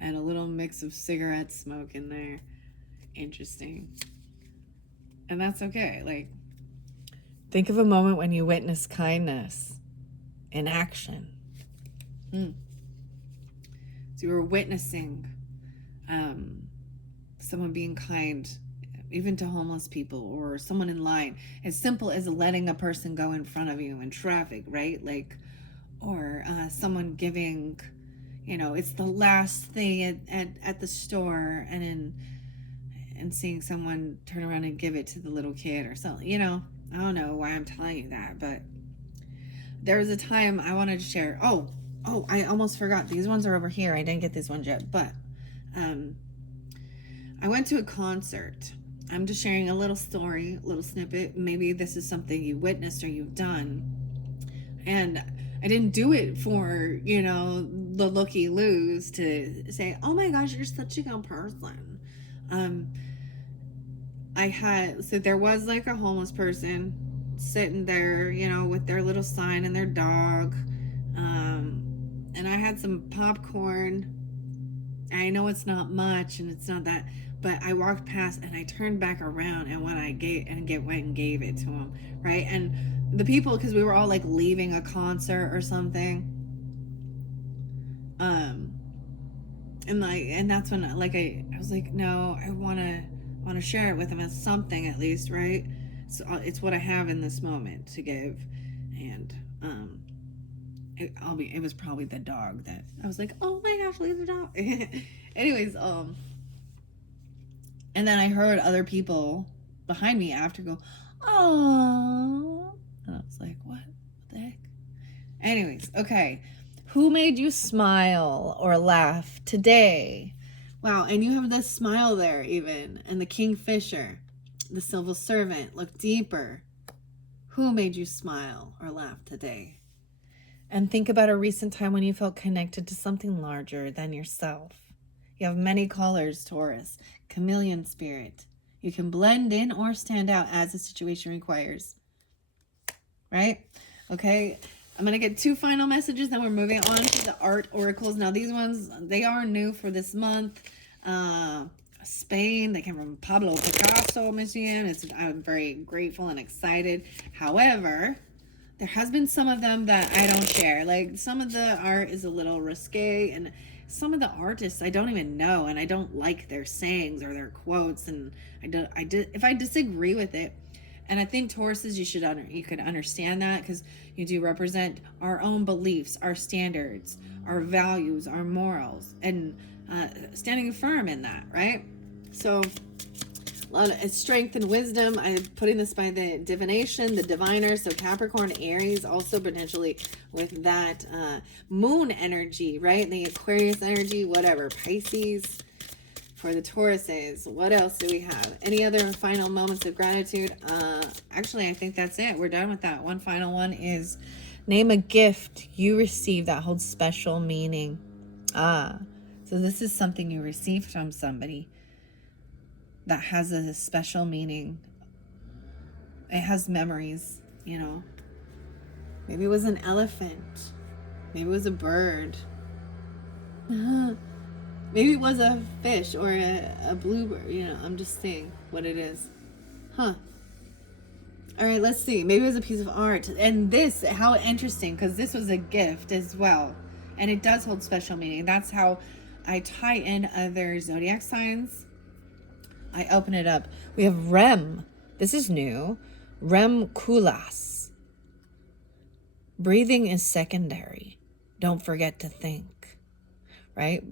a little mix of cigarette smoke in there. Interesting. And that's okay. Like, think of a moment when you witnessed kindness in action. So you were witnessing someone being kind, even to homeless people or someone in line, as simple as letting a person go in front of you in traffic, right? Like, or someone giving, it's the last thing at the store, and seeing someone turn around and give it to the little kid or something. I don't know why I'm telling you that, but there was a time I wanted to share. Oh, I almost forgot. These ones are over here. I didn't get these ones yet, but I went to a concert. I'm just sharing a little story, a little snippet. Maybe this is something you witnessed or you've done. And I didn't do it for, the looky-loos to say, oh my gosh, you're such a good person. So there was like a homeless person sitting there, with their little sign and their dog. And I had some popcorn. I know it's not much and it's not that, but I walked past and I turned back around and went and gave it to him, right? And the people, because we were all like leaving a concert or something, and that's when I was like, no, I want to share it with him as something at least, right? So it's what I have in this moment to give, and it was probably the dog that I was like, oh my gosh, leave the dog. Anyways, and then I heard other people behind me after go, oh, and I was like, what the heck? Anyways, okay. Who made you smile or laugh today? Wow, and you have this smile there even, and the kingfisher, the civil servant. Look deeper. Who made you smile or laugh today? And think about a recent time when you felt connected to something larger than yourself. You have many colors, Taurus. Chameleon spirit. You can blend in or stand out as the situation requires. Right? Okay. I'm going to get 2 final messages, then we're moving on to the art oracles. Now, these ones, they are new for this month. Spain, they came from Pablo Picasso Museum. I'm very grateful and excited. However, there has been some of them that I don't share. Like, some of the art is a little risque, and some of the artists I don't even know, and I don't like their sayings or their quotes, and if I disagree with it. And I think Tauruses, you could understand that, because you do represent our own beliefs, our standards, our values, our morals, and standing firm in that, right? So a lot of strength and wisdom. I'm putting this by the divination, the diviner. So Capricorn, Aries, also potentially with that moon energy, right? The Aquarius energy, whatever. Pisces. For the Tauruses, what else do we have? Any other final moments of gratitude? Actually, I think that's it. We're done with that. One final one is name a gift you received that holds special meaning. So this is something you received from somebody that has a special meaning. It has memories, Maybe it was an elephant. Maybe it was a bird. Maybe it was a fish or a bluebird. I'm just saying what it is. All right, let's see. Maybe it was a piece of art. And this, how interesting, because this was a gift as well. And it does hold special meaning. That's how I tie in other zodiac signs. I open it up. We have Rem. This is new. Rem Koolhaas. Breathing is secondary. Don't forget to think. Right?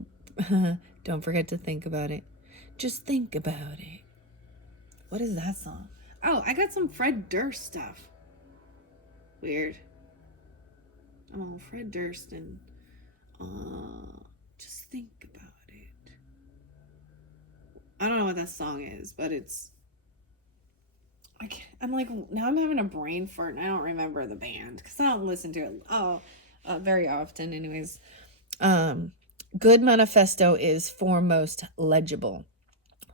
Don't forget to think about it. Just think about it. What is that song? Oh, I got some Fred Durst stuff. Weird. I'm all Fred Durst and that song is, but it's, I'm like, now I'm having a brain fart and I don't remember the band because I don't listen to it very often anyways. Good manifesto is foremost legible.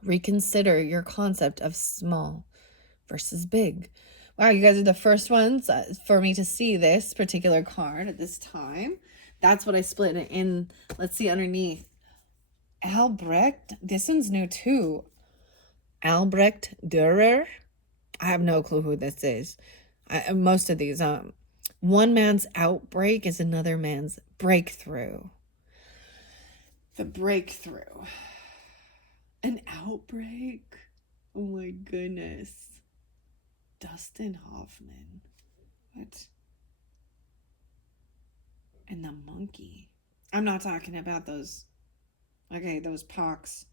Reconsider your concept of small versus big. Wow, you guys are the first ones for me to see this particular card at this time. That's what I split it in. Let's see underneath. Albrecht. This one's new too. Albrecht Dürer. I have no clue who this is. Most of these. One man's outbreak is another man's breakthrough. The breakthrough. An outbreak? Oh my goodness. Dustin Hoffman. What? And the monkey. I'm not talking about those. Okay, those pox.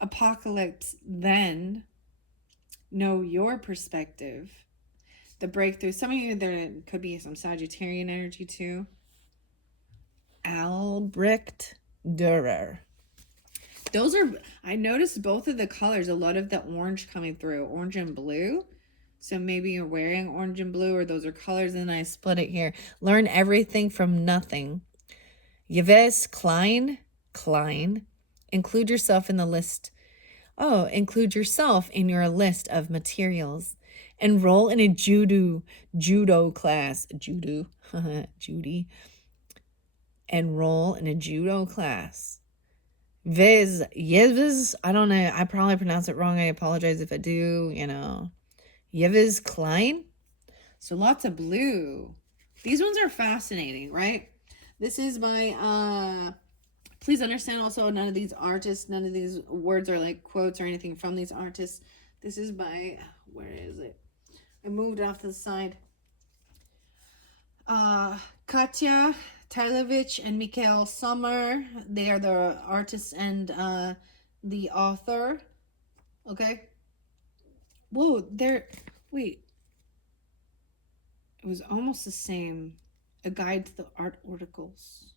Apocalypse then. Know your perspective. The breakthrough. Some of you, there could be some Sagittarian energy too. Albrecht Dürer. Those are, I noticed both of the colors, a lot of the orange coming through, orange and blue. So maybe you're wearing orange and blue, or those are colors, and I split it here. Learn everything from nothing. Yves Klein. Include yourself in the list. Oh, include yourself in your list of materials. Enroll in a judo class. Judy. Enroll in a judo class. Yves, I don't know. I probably pronounce it wrong. I apologize if I do, Yves Klein. So lots of blue. These ones are fascinating, right? This is my, please understand also, none of these artists, none of these words are like quotes or anything from these artists. This is by, where is it? I moved off to the side. Katya Tylevich and Mikhail Sommer. They are the artists and the author. Okay. Whoa, wait. It was almost the same. A guide to the art articles.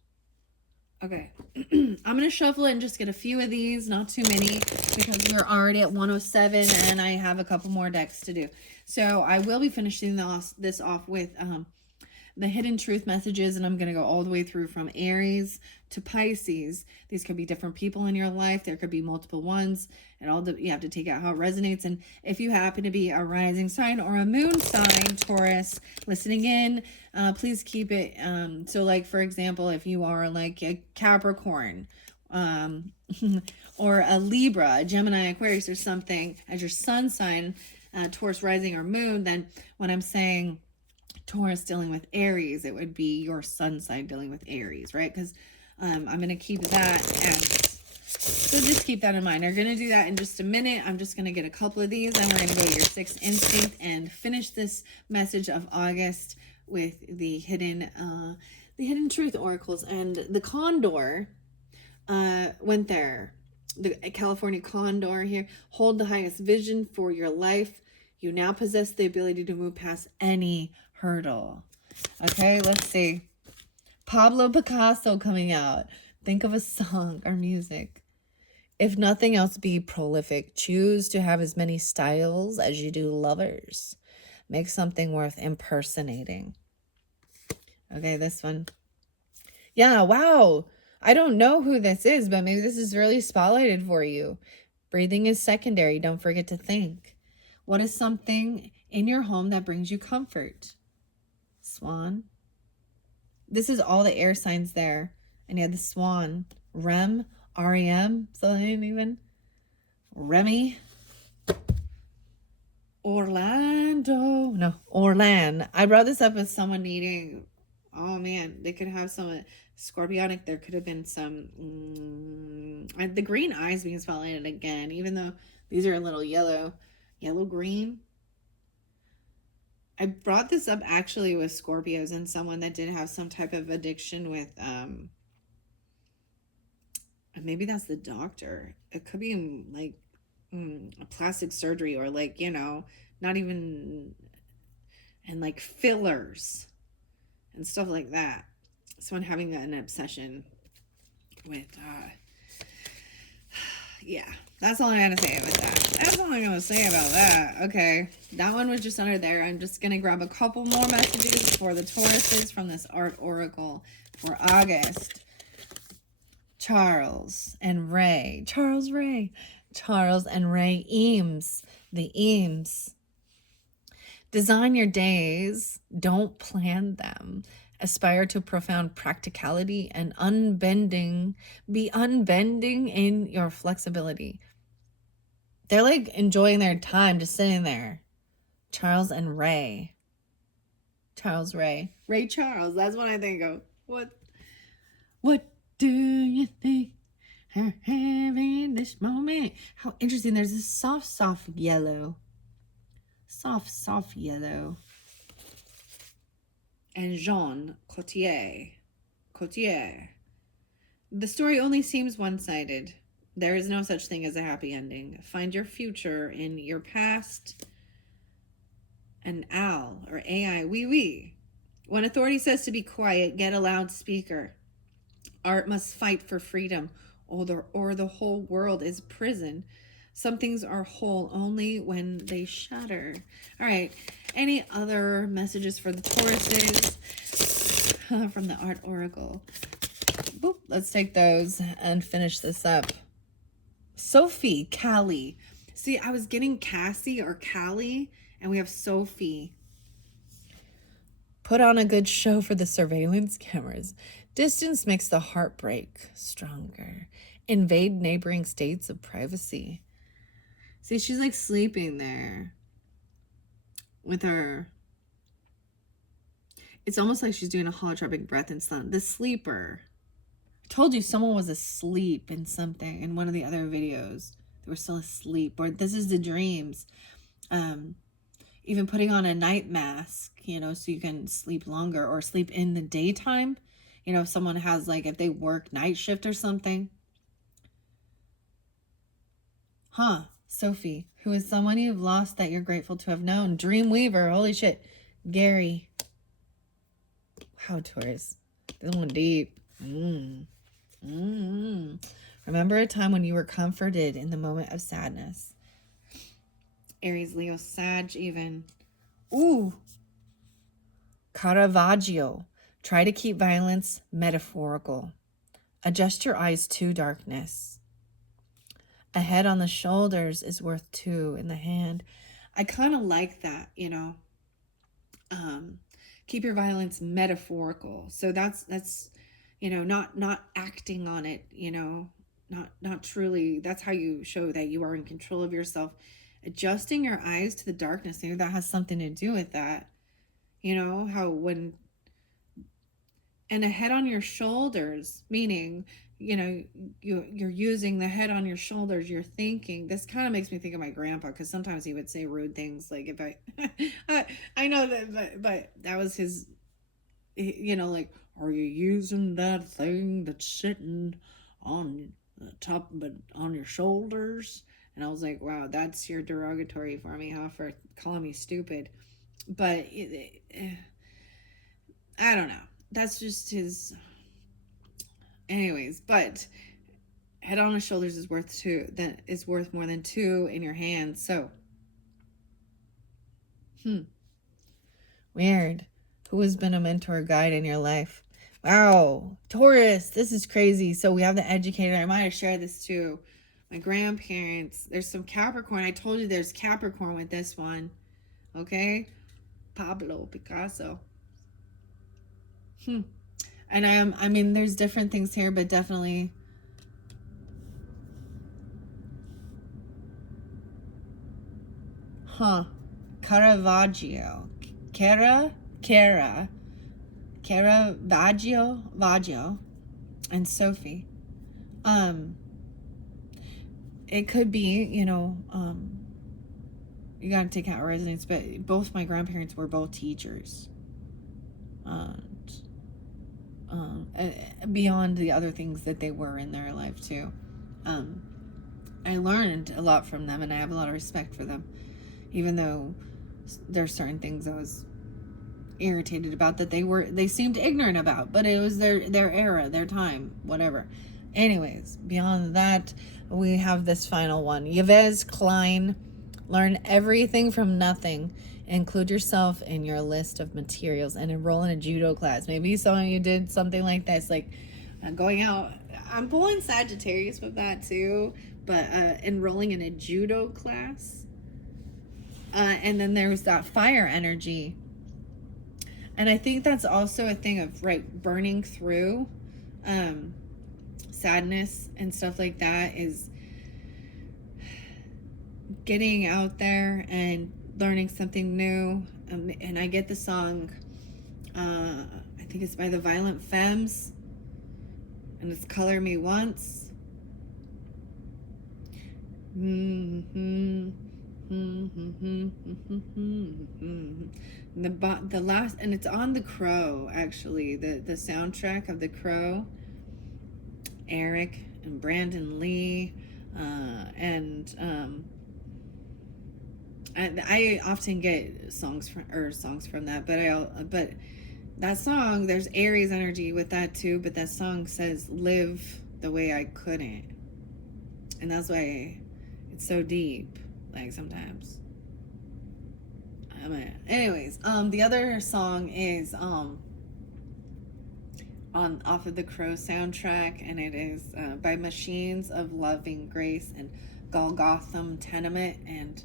Okay. I'm going to shuffle it and just get a few of these, not too many, because we're already at 107 and I have a couple more decks to do. So I will be finishing this off with the hidden truth messages, and I'm going to go all the way through from Aries to Pisces. These could be different people in your life. There could be multiple ones, and you have to take out how it resonates. And if you happen to be a rising sign or a moon sign, Taurus, listening in, please keep it. So like, for example, if you are like a Capricorn, or a Libra, a Gemini, Aquarius, or something as your sun sign, Taurus rising or moon, then when I'm saying Taurus dealing with Aries, it would be your sun sign dealing with Aries, right? Because I'm going to keep that as, so just keep that in mind. We're going to do that in just a minute. I'm just going to get a couple of these, and we're going to go to your sixth instinct and finish this message of August with the hidden truth oracles. And the condor went there. The California condor here. Hold the highest vision for your life. You now possess the ability to move past any hurdle. Okay, let's see. Pablo Picasso coming out. Think of a song or music. If nothing else, be prolific. Choose to have as many styles as you do lovers. Make something worth impersonating. Okay, this one. Yeah, wow. I don't know who this is, but maybe this is really spotlighted for you. Breathing is secondary. Don't forget to think. What is something in your home that brings you comfort? Swan. This is all the air signs there. And you have the swan. Rem, R-E-M, something even. Remy. Orlando. I brought this up with someone needing, oh man, they could have some scorpionic. There could have been some, the green eyes being spotlighted again, even though these are a little yellow-green. I brought this up actually with Scorpios and someone that did have some type of addiction with, maybe that's the doctor. It could be like a plastic surgery, or like, not even, and like fillers and stuff like that. Someone having an obsession with, Yeah, that's all I gotta say about that. That's all I'm gonna say about that. Okay, that one was just under there. I'm just gonna grab a couple more messages for the Tauruses from this art oracle for August. Charles and Ray. Charles and Ray Eames. The Eames. Design your days. Don't plan them. Aspire to profound practicality and unbending. Be unbending in your flexibility. They're like enjoying their time just sitting there. Charles and Ray. Charles Ray. Ray Charles. That's what I think of. What do you think are having this moment? How interesting. There's this soft yellow. Soft yellow. And Jean Cotier. The story only seems one-sided. There is no such thing as a happy ending. Find your future in your past. And Al, or AI, oui. When authority says to be quiet, get a loudspeaker. Art must fight for freedom, or the whole world is prison. Some things are whole only when they shatter. All right. Any other messages for the Tauruses from the Art Oracle? Boop. Let's take those and finish this up. Sophie, Callie. See, I was getting Cassie or Callie, and we have Sophie. Put on a good show for the surveillance cameras. Distance makes the heartbreak stronger. Invade neighboring states of privacy. See, she's like sleeping there with her. It's almost like she's doing a holotropic breath in sun. The sleeper. I told you someone was asleep in something in one of the other videos. They were still asleep. Or this is the dreams. Even putting on a night mask, you know, so you can sleep longer or sleep in the daytime. You know, if someone has like, if they work night shift or something. Sophie, who is someone you've lost that you're grateful to have known. Dreamweaver, holy shit. Gary. Wow, Taurus. This one deep. Remember a time when you were comforted in the moment of sadness. Aries, Leo, Sag even. Ooh. Caravaggio. Try to keep violence metaphorical. Adjust your eyes to darkness. A head on the shoulders is worth two in the hand. I kind of like that, you know. Keep your violence metaphorical. So that's you know, not acting on it, you know, not truly. That's how you show that you are in control of yourself. Adjusting your eyes to the darkness, maybe that has something to do with that. You know, how when, and a head on your shoulders, meaning, you know, you're using the head on your shoulders, you're thinking. This kind of makes me think of my grandpa, because sometimes he would say rude things, like if I know that, but that was his, you know, like, are you using that thing that's sitting on the top, but on your shoulders? And I was like, wow, that's your derogatory for me, huh, for calling me stupid. But I don't know. That's just his. Anyways, but head on his shoulders is worth two. That is worth more than two in your hands. So, weird. Who has been a mentor guide in your life? Wow, Taurus, this is crazy. So we have the educator. I might have shared this too. My grandparents. There's some Capricorn. I told you there's Capricorn with this one. Okay, Pablo Picasso. And I mean, there's different things here, but definitely. Caravaggio. Caravaggio, and Sophie. It could be, you know, you gotta take out resonance, but both my grandparents were both teachers. Beyond the other things that they were in their life too. I learned a lot from them, and I have a lot of respect for them, even though there's certain things I was irritated about that they seemed ignorant about, but it was their era, their time, whatever. Anyways, beyond that, we have this final one. Yves Klein, learn everything from nothing. Include yourself in your list of materials and enroll in a judo class. Maybe some of you did something like this, like going out. I'm pulling Sagittarius with that too, but enrolling in a judo class. And then there's that fire energy. And I think that's also a thing of, right, burning through sadness and stuff like that, is getting out there and learning something new. And I get the song, I think it's by the Violent Femmes, and it's Color Me Once. The last, and it's on The Crow, actually, the soundtrack of The Crow. Eric and Brandon Lee, and I often get songs from that, but that song, there's Aries energy with that too, but that song says live the way I couldn't, and that's why it's so deep, like, sometimes. Anyways, the other song is off of the Crow soundtrack, and it is by Machines of Loving Grace and Golgotham Tenement, and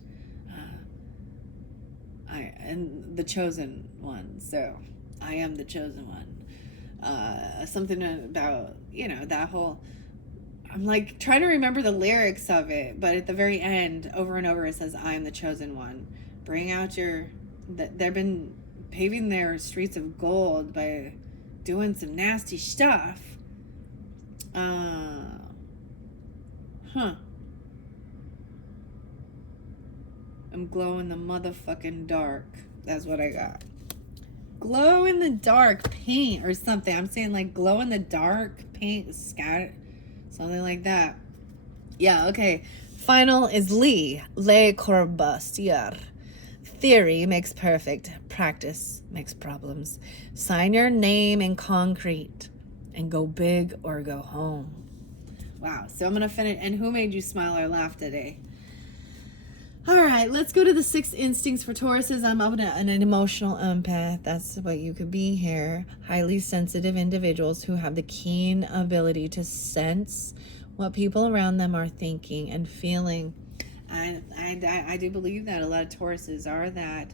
the Chosen One. So I am the chosen one. Something about, that whole, I'm like trying to remember the lyrics of it, but at the very end, over and over, it says, I am the chosen one. Bring out they've been paving their streets of gold by doing some nasty stuff. I'm glow in the motherfucking dark. That's what I got. Glow in the dark paint or something. I'm saying like glow in the dark paint scatter, something like that. Yeah, okay. Final is Le Corbusier. Theory makes perfect. Practice makes problems. Sign your name in concrete and go big or go home. Wow. So I'm going to finish. And who made you smile or laugh today? All right. Let's go to the 6 instincts for Tauruses. I'm an emotional empath. That's what you could be here. Highly sensitive individuals who have the keen ability to sense what people around them are thinking and feeling. I do believe that a lot of Tauruses are that.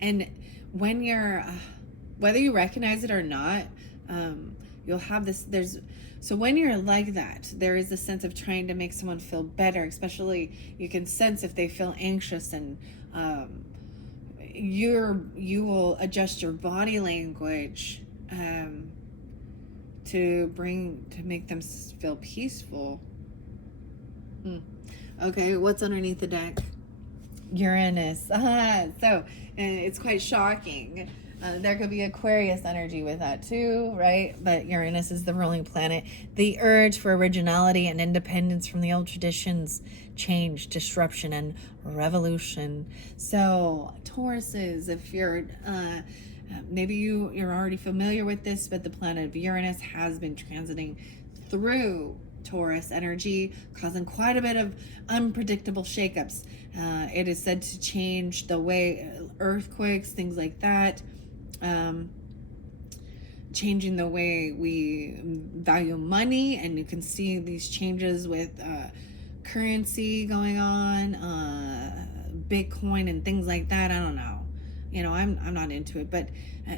And when you're, whether you recognize it or not, you'll have this, so when you're like that, there is a sense of trying to make someone feel better, especially you can sense if they feel anxious, and you will adjust your body language to make them feel peaceful. Okay, what's underneath the deck? Uranus. So it's quite shocking. There could be Aquarius energy with that too, right? But Uranus is the ruling planet. The urge for originality and independence from the old traditions, change, disruption, and revolution. So Tauruses, if you're maybe you're already familiar with this, but the planet of Uranus has been transiting through Taurus energy, causing quite a bit of unpredictable shakeups. It is said to change the way earthquakes, things like that, changing the way we value money, and you can see these changes with currency going on, Bitcoin and things like that. I don't know. I'm not into it, but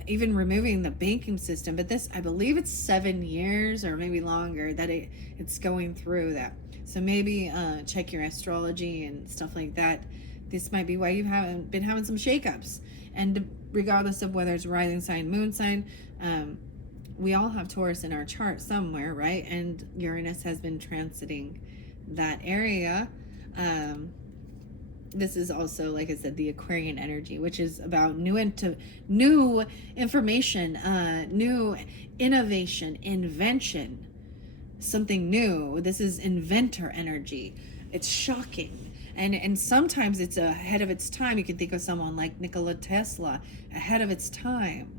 even removing the banking system, but this, I believe it's 7 years or maybe longer that it's going through that. So maybe check your astrology and stuff like that. This might be why you haven't been having some shakeups. And regardless of whether it's rising sign, moon sign, we all have Taurus in our chart somewhere, right? And Uranus has been transiting that area. This is also, like I said, the Aquarian energy, which is about new information, new innovation, invention, something new. This is inventor energy. It's shocking. And sometimes it's ahead of its time. You can think of someone like Nikola Tesla, ahead of its time.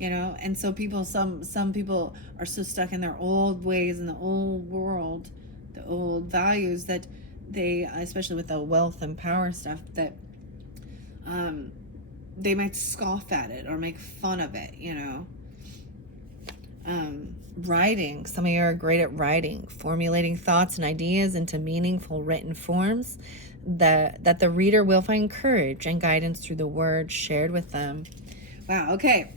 you know. And so people, some people are so stuck in their old ways, in the old world, the old values, that they, especially with the wealth and power stuff, that they might scoff at it or make fun of it, you know. Writing. Some of you are great at writing, formulating thoughts and ideas into meaningful written forms that the reader will find courage and guidance through the words shared with them. Wow, okay.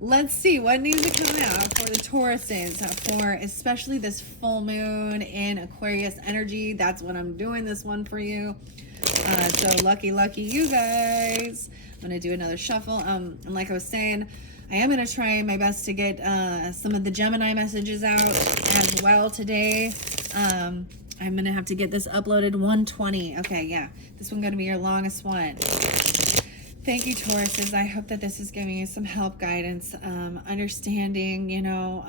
Let's see what needs to come out for the Tauruses, for especially this full moon in Aquarius energy. That's what I'm doing this one for you. So lucky you guys. I'm going to do another shuffle. And like I was saying, I am going to try my best to get some of the Gemini messages out as well today. I'm going to have to get this uploaded 1:20. Okay, yeah. This one's going to be your longest one. Thank you, Tauruses. I hope that this is giving you some help, guidance, understanding, you know,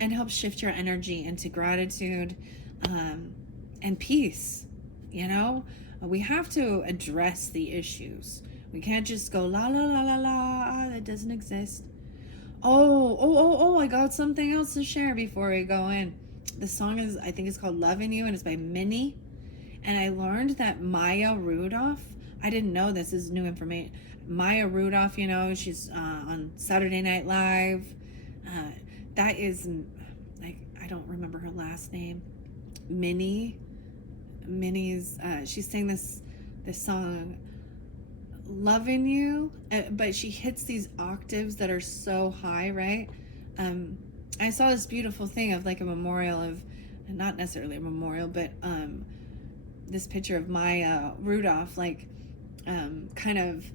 and help shift your energy into gratitude and peace, you know. We have to address the issues. We can't just go la la la la la, that doesn't exist. Oh, I got something else to share before we go in. The song is, I think it's called Loving You, and it's by Minnie. And I learned that Maya Rudolph, I didn't know this is new information. Maya Rudolph, you know, she's on Saturday Night Live. That is, like, I don't remember her last name. Minnie's, she sang this song, Loving You, but she hits these octaves that are so high, right? I saw this beautiful thing of like a memorial of, not necessarily a memorial, but this picture of Maya Rudolph, like kind of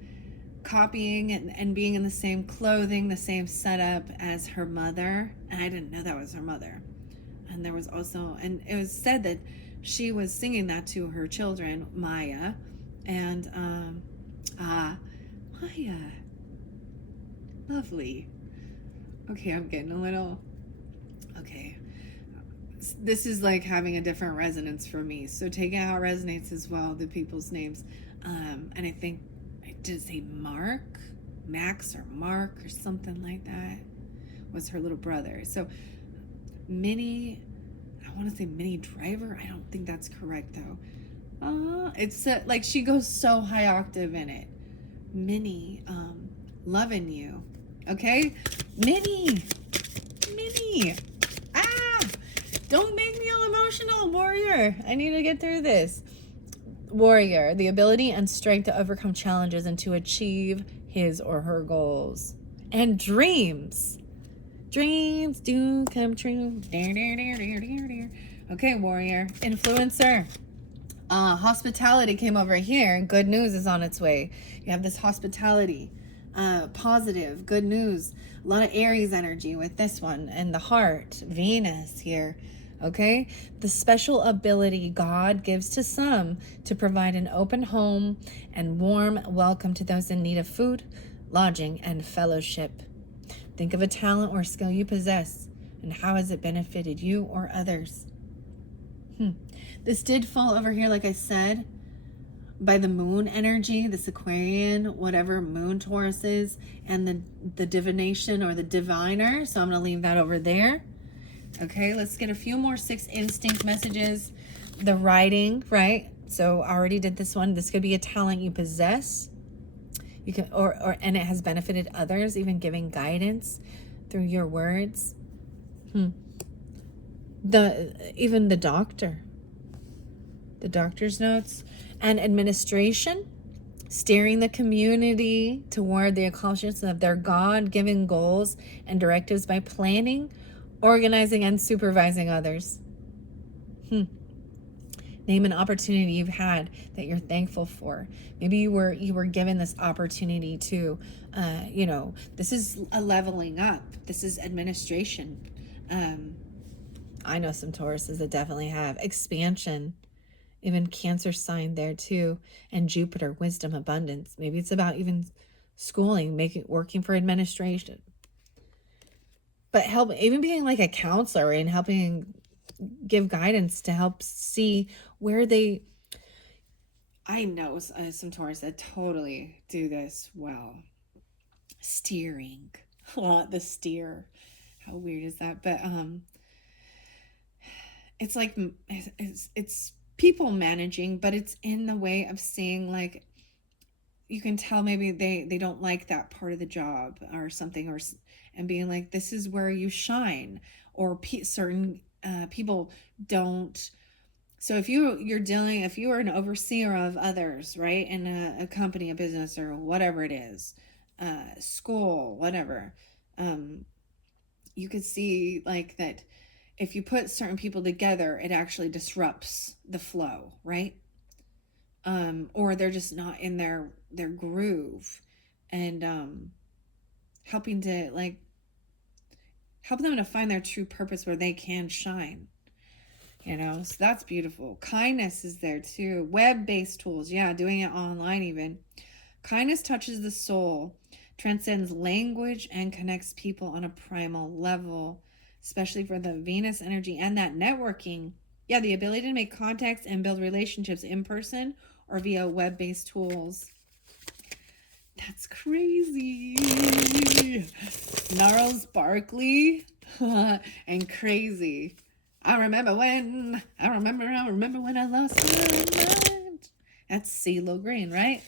copying and being in the same clothing, the same setup as her mother. And I didn't know that was her mother. And there was also, and it was said that she was singing that to her children, Maya. And Maya, lovely. Okay, I'm getting a little, okay. This is like having a different resonance for me. So take it how it resonates as well, the people's names. And I think, did it say Max or Mark or something like that? Was her little brother. So Minnie, I want to say Minnie Driver. I don't think that's correct though. It's like she goes so high octave in it. Minnie, Loving You. Okay? Minnie. Don't make me all emotional, warrior. I need to get through this. Warrior, the ability and strength to overcome challenges and to achieve his or her goals. And dreams. Dreams do come true. Okay, warrior. Influencer. Hospitality came over here, and good news is on its way. You have this hospitality. Positive, good news. A lot of Aries energy with this one. And the heart, Venus here. Okay, the special ability God gives to some to provide an open home and warm welcome to those in need of food, lodging, and fellowship. Think of a talent or skill you possess, and how has it benefited you or others? This did fall over here, like I said, by the moon energy, this Aquarian, whatever moon Taurus is, and the divination or the diviner. So I'm going to leave that over there. Okay, let's get a few more 6 instinct messages. The writing, right? So I already did this one. This could be a talent you possess. You can, and it has benefited others, even giving guidance through your words. Even the doctor's notes, and administration, steering the community toward the accomplishment of their God-given goals and directives by planning, organizing, and supervising others. Name an opportunity you've had that you're thankful for. Maybe you were given this opportunity to, this is a leveling up. This is administration. I know some Tauruses that definitely have expansion. Even Cancer sign there too, and Jupiter, wisdom, abundance. Maybe it's about even schooling, working for administration. But even being like a counselor and helping give guidance to help see where I know some Taurus that totally do this well. Steering. The steer. How weird is that? But it's like it's people managing, but it's in the way of saying, like, you can tell maybe they don't like that part of the job or something, or and being like, this is where you shine, or certain people don't. So if if you are an overseer of others, right, in a company, a business, or whatever it is, school, whatever, you could see like that if you put certain people together, it actually disrupts the flow, right? Or they're just not in their groove, and helping to like help them to find their true purpose where they can shine. So that's beautiful. Kindness is there too. Web-based tools, yeah, doing it online even. Kindness touches the soul, transcends language, and connects people on a primal level, especially for the Venus energy and that networking. Yeah, the ability to make contacts and build relationships in person or via web-based tools. That's crazy. Gnarls Barkley and crazy. I remember when I lost my mind. That's CeeLo Green, right?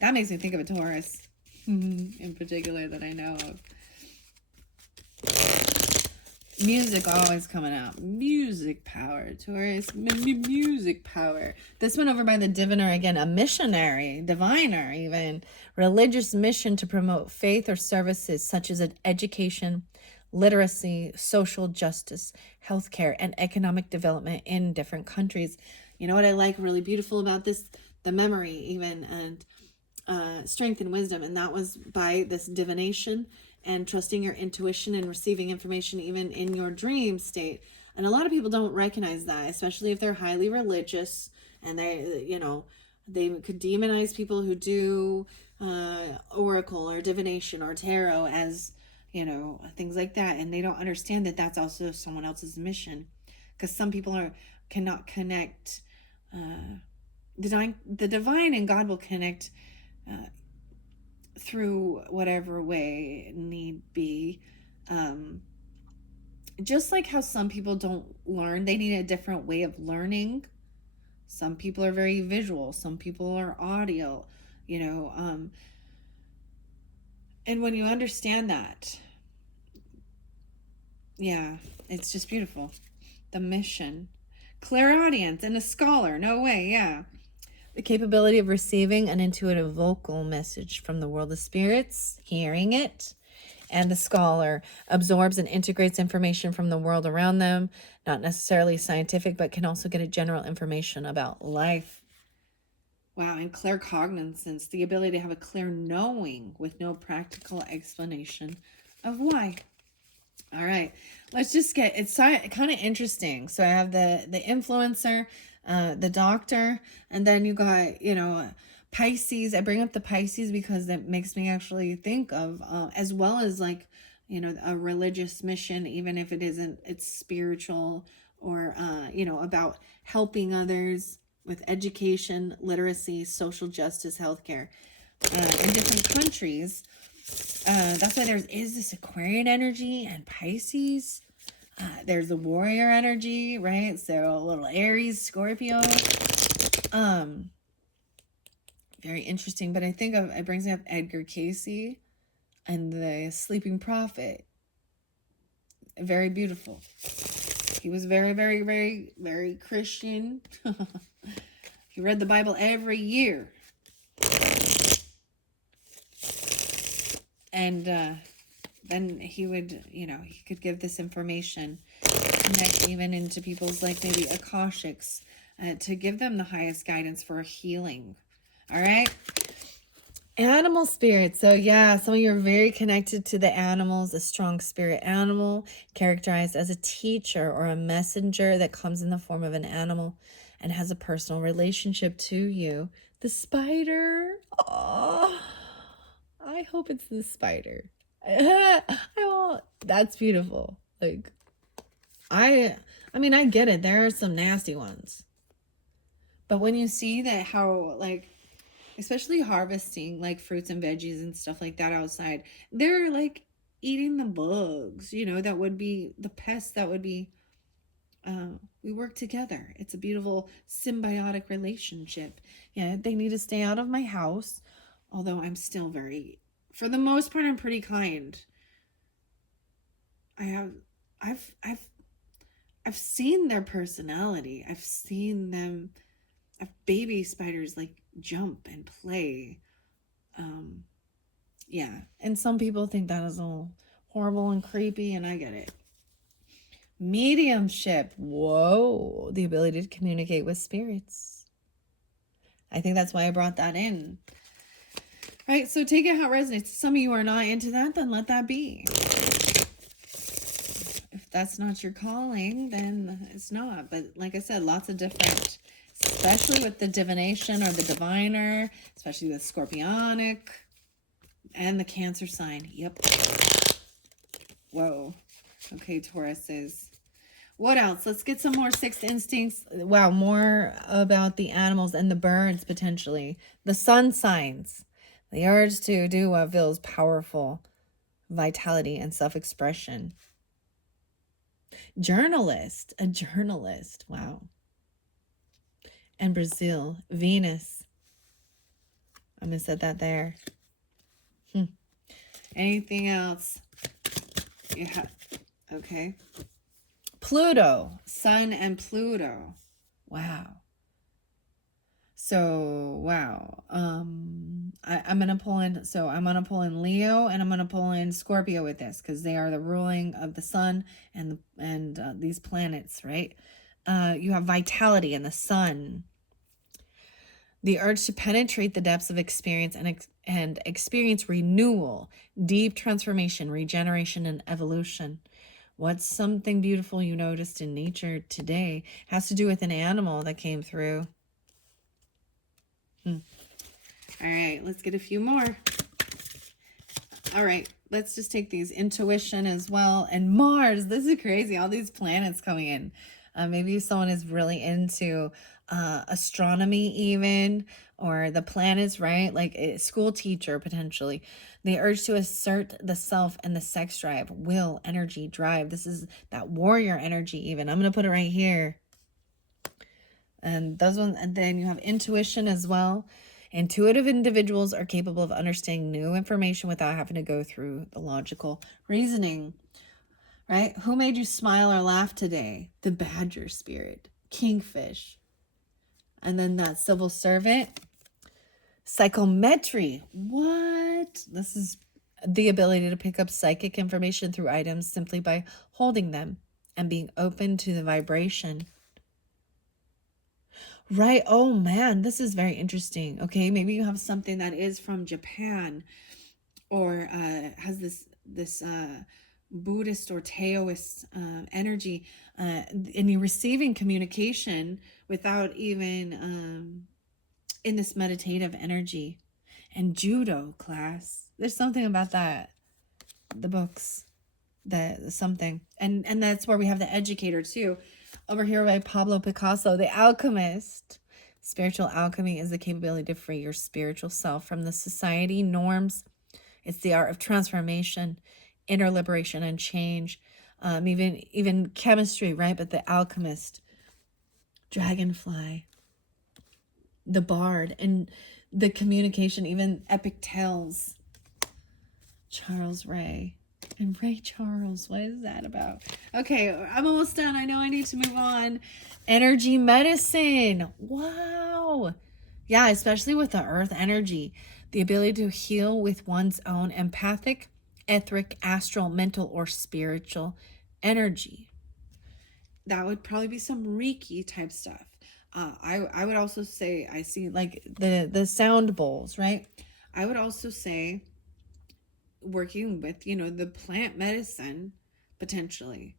That makes me think of a Taurus in particular that I know of. Music always coming out. Music power, Taurus. Music power. This one over by the diviner again, a missionary, diviner even. Religious mission to promote faith or services such as education, literacy, social justice, healthcare, and economic development in different countries. You know what I like really beautiful about this? The memory even, and strength and wisdom. And that was by this divination and trusting your intuition and receiving information even in your dream state. And a lot of people don't recognize that, especially if they're highly religious, and they could demonize people who do oracle or divination or tarot as, things like that. And they don't understand that that's also someone else's mission, because some people cannot connect. The divine and God will connect through whatever way need be. Just like how some people don't learn, they need a different way of learning. Some people are very visual, some people are audio, and when you understand that, yeah, it's just beautiful. The mission, clairaudience, and a scholar, no way, yeah. The capability of receiving an intuitive vocal message from the world of spirits, hearing it, and the scholar absorbs and integrates information from the world around them, not necessarily scientific, but can also get a general information about life. Wow, and claircognizance, the ability to have a clear knowing with no practical explanation of why. All right, let's just it's kind of interesting. So I have the influencer, the doctor, and then you got, Pisces. I bring up the Pisces because it makes me actually think of, as well as like, a religious mission, even if it's spiritual, or, about helping others with education, literacy, social justice, healthcare, in different countries. That's why is this Aquarian energy and Pisces. There's the warrior energy, right? So a little Aries, Scorpio. Very interesting. But I think it brings me up Edgar Cayce and the Sleeping Prophet. Very beautiful. He was very, very, very, very Christian. He read the Bible every year. And then he would, he could give this information, connect even into people's, like, maybe Akashics, to give them the highest guidance for healing. All right. Animal spirit. So yeah, some of you are very connected to the animals. A strong spirit animal, characterized as a teacher or a messenger that comes in the form of an animal and has a personal relationship to you. The spider. Oh, I hope it's the spider. That's beautiful. Like, I mean, I get it. There are some nasty ones. But when you see that, how, like, especially harvesting like fruits and veggies and stuff like that outside, they're like eating the bugs, you know, that would be the pests that would be, we work together. It's a beautiful symbiotic relationship. Yeah, they need to stay out of my house, although I'm still very, for the most part, I'm pretty kind. I have, I've I've seen their personality. I've seen them, baby spiders like jump and play. Um, yeah. And some people think that is all horrible and creepy, and I get it. Mediumship. Whoa. The ability to communicate with spirits. I think that's why I brought that in. Right? So take it how it resonates. Some of you are not into that, then let that be. If that's not your calling, then it's not. But like I said, lots of different, especially with the divination or the diviner, especially with scorpionic and the Cancer sign. Yep. Whoa. Okay, Tauruses. What else? Let's get some more sixth instincts. Wow, more about the animals and the birds, potentially. The sun signs. The urge to do what feels powerful. Vitality and self-expression. Journalist. A journalist. Wow. And Brazil. Venus. I'm going to set that there. Anything else? Yeah. Okay. Pluto. Sun and Pluto. Wow. So, wow. I'm going to pull in, so I'm going to pull in Leo and I'm going to pull in Scorpio with this because they are the ruling of the sun and these planets, right? You have vitality in the sun. The urge to penetrate the depths of experience and experience renewal, deep transformation, regeneration, and evolution. What's something beautiful you noticed in nature today? Has to do with an animal that came through. All right, let's get a few more. All right, let's just take these. Intuition as well. And Mars, this is crazy. All these planets coming in. Maybe someone is really into astronomy even, or the planets, right? Like a school teacher, potentially. The urge to assert the self and the sex drive, will, energy, drive. This is that warrior energy even. I'm going to put it right here. And those ones, and then you have intuition as well. Intuitive individuals are capable of understanding new information without having to go through the logical reasoning, right? Who made you smile or laugh today? The badger spirit, kingfish. And then that civil servant, psychometry. What? This is the ability to pick up psychic information through items simply by holding them and being open to the vibration. Right. Oh man, this is very interesting. Okay, maybe you have something that is from Japan or has this Buddhist or Taoist energy, and you're receiving communication without even in this meditative energy. And judo class, there's something about that. The books, that something, and that's where we have the educator too. Over here by Pablo Picasso, the alchemist. Spiritual alchemy is the capability to free your spiritual self from the society norms. It's the art of transformation, inner liberation, and change. Even chemistry, right? But the alchemist, dragonfly, the bard, and the communication, even epic tales. Charles Ray. And Ray Charles, what is that about? Okay, I'm almost done. I know I need to move on. Energy medicine. Wow. Yeah, especially with the earth energy. The ability to heal with one's own empathic, etheric, astral, mental, or spiritual energy. That would probably be some Reiki type stuff. I would also say, I see like the sound bowls, right? I would also say working with, you know, the plant medicine potentially.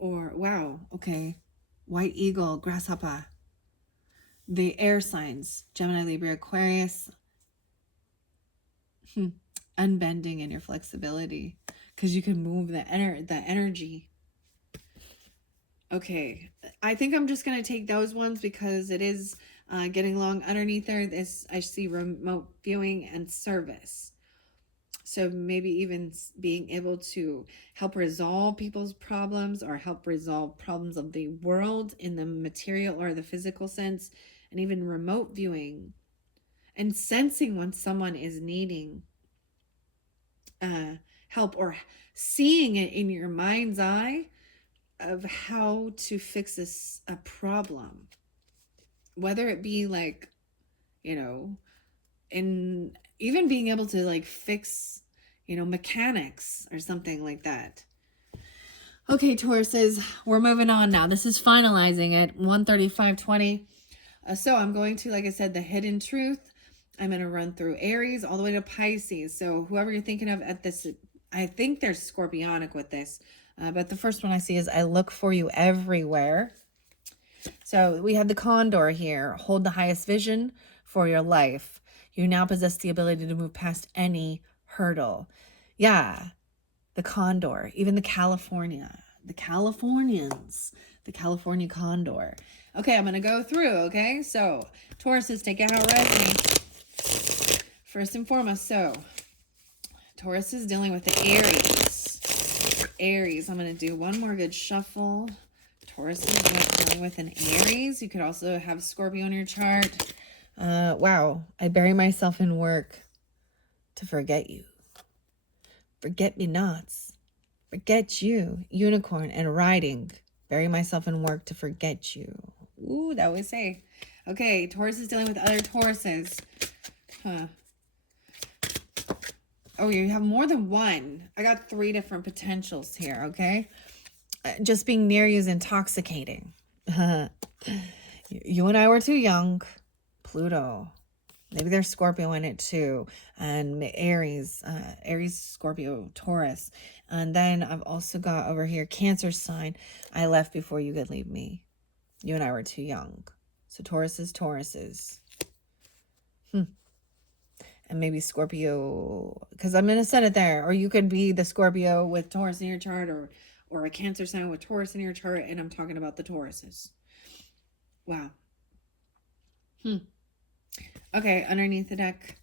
Or, wow, okay, white eagle, grasshopper. The air signs, Gemini, Libra, Aquarius. Unbending in your flexibility because you can move the energy. Okay, I think I'm just going to take those ones because it is getting long. Underneath there, I see remote viewing and service. So maybe even being able to help resolve people's problems or help resolve problems of the world in the material or the physical sense, and even remote viewing and sensing when someone is needing help, or seeing it in your mind's eye of how to fix a problem, whether it be like, you know, in even being able to like fix, mechanics or something like that. Okay, Tauruses, we're moving on now. This is finalizing at 1:35:20. So I'm going to, like I said, the hidden truth. I'm going to run through Aries all the way to Pisces. So whoever you're thinking of at this, I think they're scorpionic with this. But the first one I see is I look for you everywhere. So we have the condor here. Hold the highest vision for your life. You now possess the ability to move past any hurdle. Yeah, the condor, even the Californians, the California condor. Okay, I'm going to go through, okay? So, Tauruses, take it how it resonates. First and foremost, so, Taurus is dealing with the Aries. Aries, I'm going to do one more good shuffle. Taurus is dealing with an Aries. You could also have Scorpio in your chart. Wow, I bury myself in work to forget you. Forget me nots. Forget you. Unicorn and riding. Bury myself in work to forget you. Ooh, that would say. Okay, Taurus is dealing with other Tauruses. Huh. Oh, you have more than one. I got 3 different potentials here, okay? Just being near you is intoxicating. You and I were too young. Pluto. Maybe there's Scorpio in it too. And Aries, Scorpio, Taurus. And then I've also got over here Cancer sign. I left before you could leave me. You and I were too young. So Tauruses. And maybe Scorpio, because I'm going to set it there. Or you could be the Scorpio with Taurus in your chart, or a Cancer sign with Taurus in your chart. And I'm talking about the Tauruses. Wow. Okay, underneath the deck,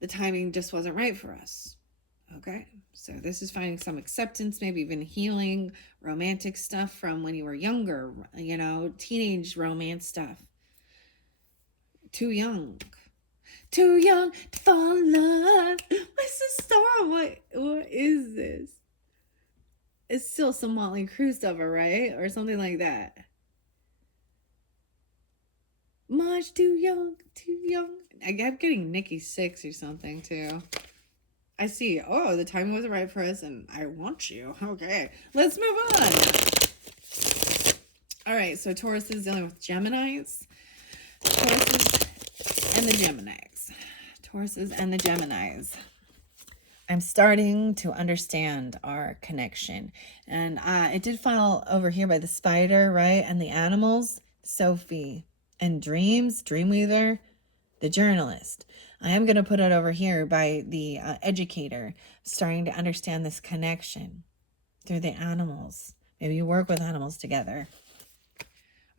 the timing just wasn't right for us. Okay, so this is finding some acceptance, maybe even healing, romantic stuff from when you were younger, teenage romance stuff. Too young to fall in love. What's the song? What is this? It's still some Motley Crue stuff, right? Or something like that. Much too young. I kept getting Nikki Sixx or something too. I see. Oh, the timing wasn't right for us, and I want you. Okay, let's move on. All right, so Taurus is dealing with Geminis. Tauruses and the Geminis. I'm starting to understand our connection. And it did file over here by the spider, right? And the animals, Sophie. And Dreamweaver, the journalist. I am going to put it over here by the educator, starting to understand this connection through the animals. Maybe you work with animals together.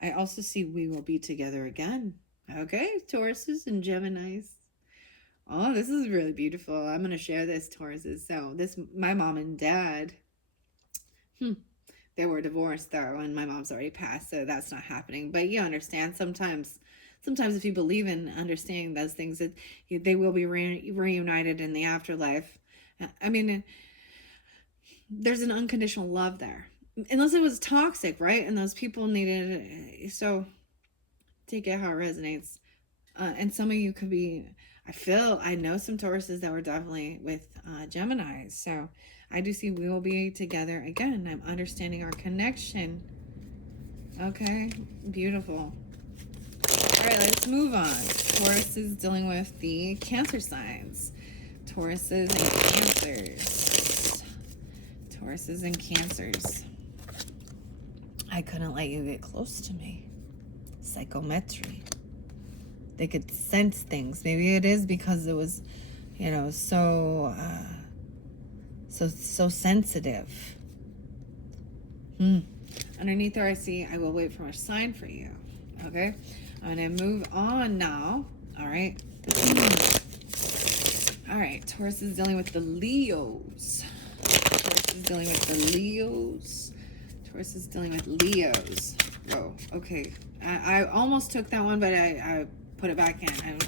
I also see we will be together again. Okay, Tauruses and Geminis. Oh, this is really beautiful. I'm going to share this, Tauruses. So my mom and dad, they were divorced though, and my mom's already passed, so that's not happening. But you understand, sometimes if you believe in understanding those things, that they will be reunited in the afterlife. I mean, there's an unconditional love there, unless it was toxic, right? And those people needed it. So take it how it resonates. And some of you could be, I know some Tauruses that were definitely with Geminis. So I do see we will be together again. I'm understanding our connection. Okay, beautiful. All right, let's move on. Taurus is dealing with the Cancer signs. Tauruses and Cancers. Tauruses and Cancers. I couldn't let you get close to me. Psychometry. They could sense things. Maybe it is because it was, so sensitive. Underneath there, I see, I will wait for a sign for you. Okay, I'm gonna move on now. All right. All right, Taurus is dealing with the Leos. Taurus is dealing with the Leos. Taurus is dealing with Leos. Oh, okay. I almost took that one, but I put it back in.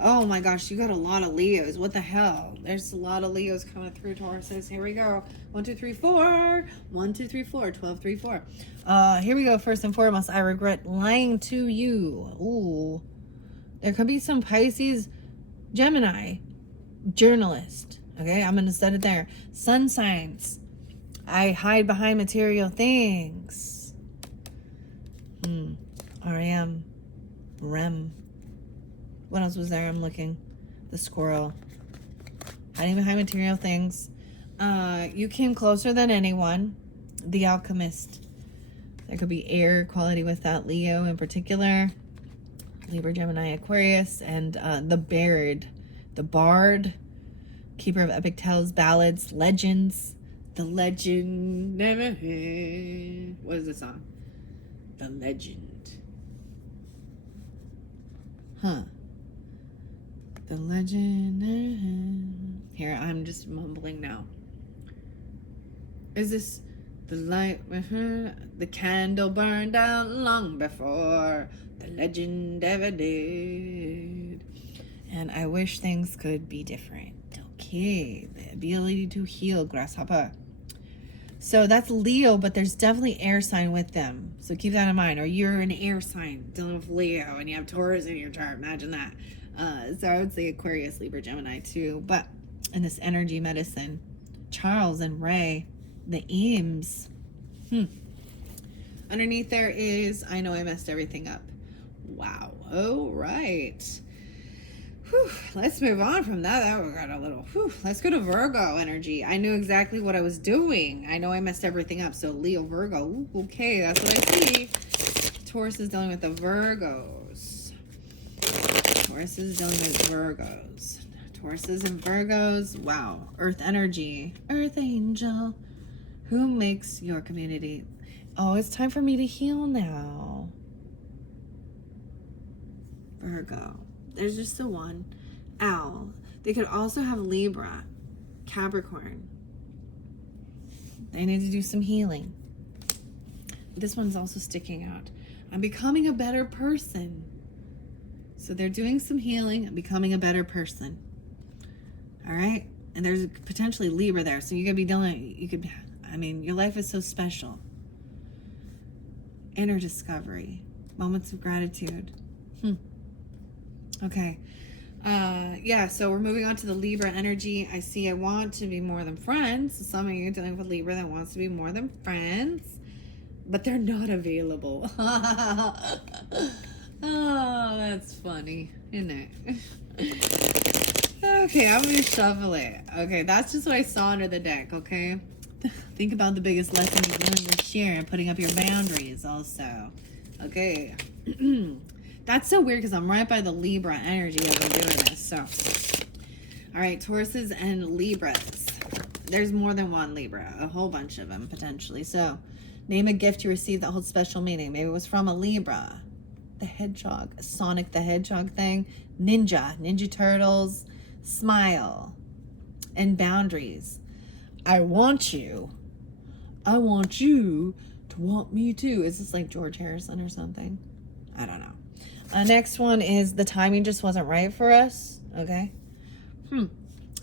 Oh my gosh, you got a lot of Leos. What the hell? There's a lot of Leos coming through, Tauruses. Here we go. 1, 2, 3, 4. 1, 2, 3, 4. 12, 3, 4. Here we go. First and foremost, I regret lying to you. Ooh. There could be some Pisces, Gemini, journalist. Okay, I'm going to set it there. Sun signs. I hide behind material things. REM. REM. What else was there? I'm looking. The squirrel. Hiding behind material things. You came closer than anyone. The alchemist. There could be air quality with that Leo in particular. Libra, Gemini, Aquarius. And the Bard. The Bard. Keeper of epic tales, ballads, legends. The legend never heard. What is the song? The legend. Huh. The legend. Here, I'm just mumbling now. Is this the light? The candle burned out long before the legend ever did. And I wish things could be different. Okay, the ability to heal, grasshopper. So that's Leo, but there's definitely air sign with them. So keep that in mind. Or you're an air sign dealing with Leo and you have Taurus in your chart. Imagine that. So I would say Aquarius, Libra, Gemini too. But in this energy medicine, Charles and Ray, the Eames. Underneath there is, I know I messed everything up. Wow. Oh, right. Whew, let's move on from that. That got a little, let's go to Virgo energy. I knew exactly what I was doing. I know I messed everything up. So Leo, Virgo. Ooh, okay, that's what I see. Taurus is dealing with the Virgos. Taurus is dealing with Virgos. Tauruses and Virgos. Wow. Earth energy. Earth angel. Who makes your community? Oh, it's time for me to heal now. Virgo. There's just the one. Owl. They could also have Libra, Capricorn. They need to do some healing. This one's also sticking out. I'm becoming a better person. So they're doing some healing and becoming a better person. All right? And there's potentially Libra there. So you could be dealing, your life is so special. Inner discovery. Moments of gratitude. Okay. Yeah, so we're moving on to the Libra energy. I see I want to be more than friends. So some of you are dealing with Libra that wants to be more than friends, but they're not available. Oh, that's funny, isn't it? Okay, I'm going to shuffle it. Okay, that's just what I saw under the deck, okay? Think about the biggest lesson you've learned this year and putting up your boundaries also. Okay. That's so weird because I'm right by the Libra energy as I'm doing this. So, all right, Tauruses and Libras. There's more than one Libra, a whole bunch of them potentially. So, name a gift you received that holds special meaning. Maybe it was from a Libra. The Hedgehog, Sonic the Hedgehog thing. Ninja Turtles, smile, and boundaries. I want you to want me too. Is this like George Harrison or something? I don't know. Next one is the timing just wasn't right for us. Okay.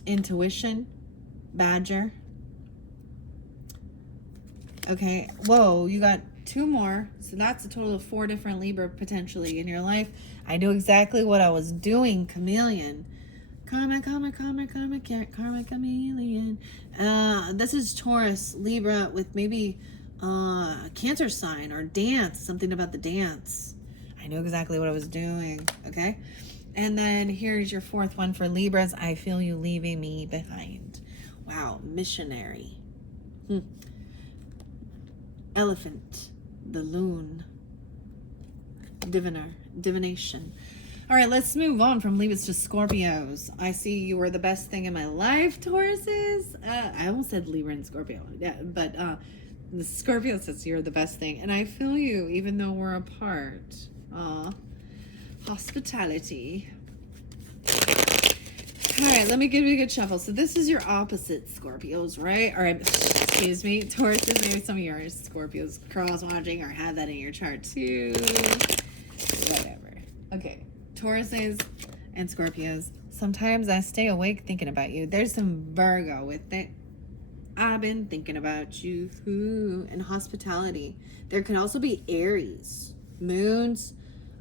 Intuition. Badger. Okay. Whoa, you got 2 more. So that's a total of 4 different Libra potentially in your life. I knew exactly what I was doing, chameleon. Karma chameleon. This is Taurus, Libra with maybe Cancer sign or dance. Something about the dance. I knew exactly what I was doing, okay? And then here's your 4th one for Libras. I feel you leaving me behind. Wow, missionary. Elephant, the loon, divination. All right, let's move on from Libras to Scorpios. I see you are the best thing in my life, Tauruses. I almost said Libra and Scorpio, yeah, but the Scorpio says you're the best thing, and I feel you even though we're apart. Hospitality. All right, let me give you a good shuffle. So this is your opposite Scorpios, right? Or excuse me, Tauruses. Maybe some of your Scorpios cross-watching or have that in your chart too. Whatever. Okay, Tauruses and Scorpios. Sometimes I stay awake thinking about you. There's some Virgo with it. I've been thinking about you. Ooh, and hospitality. There could also be Aries. Moons.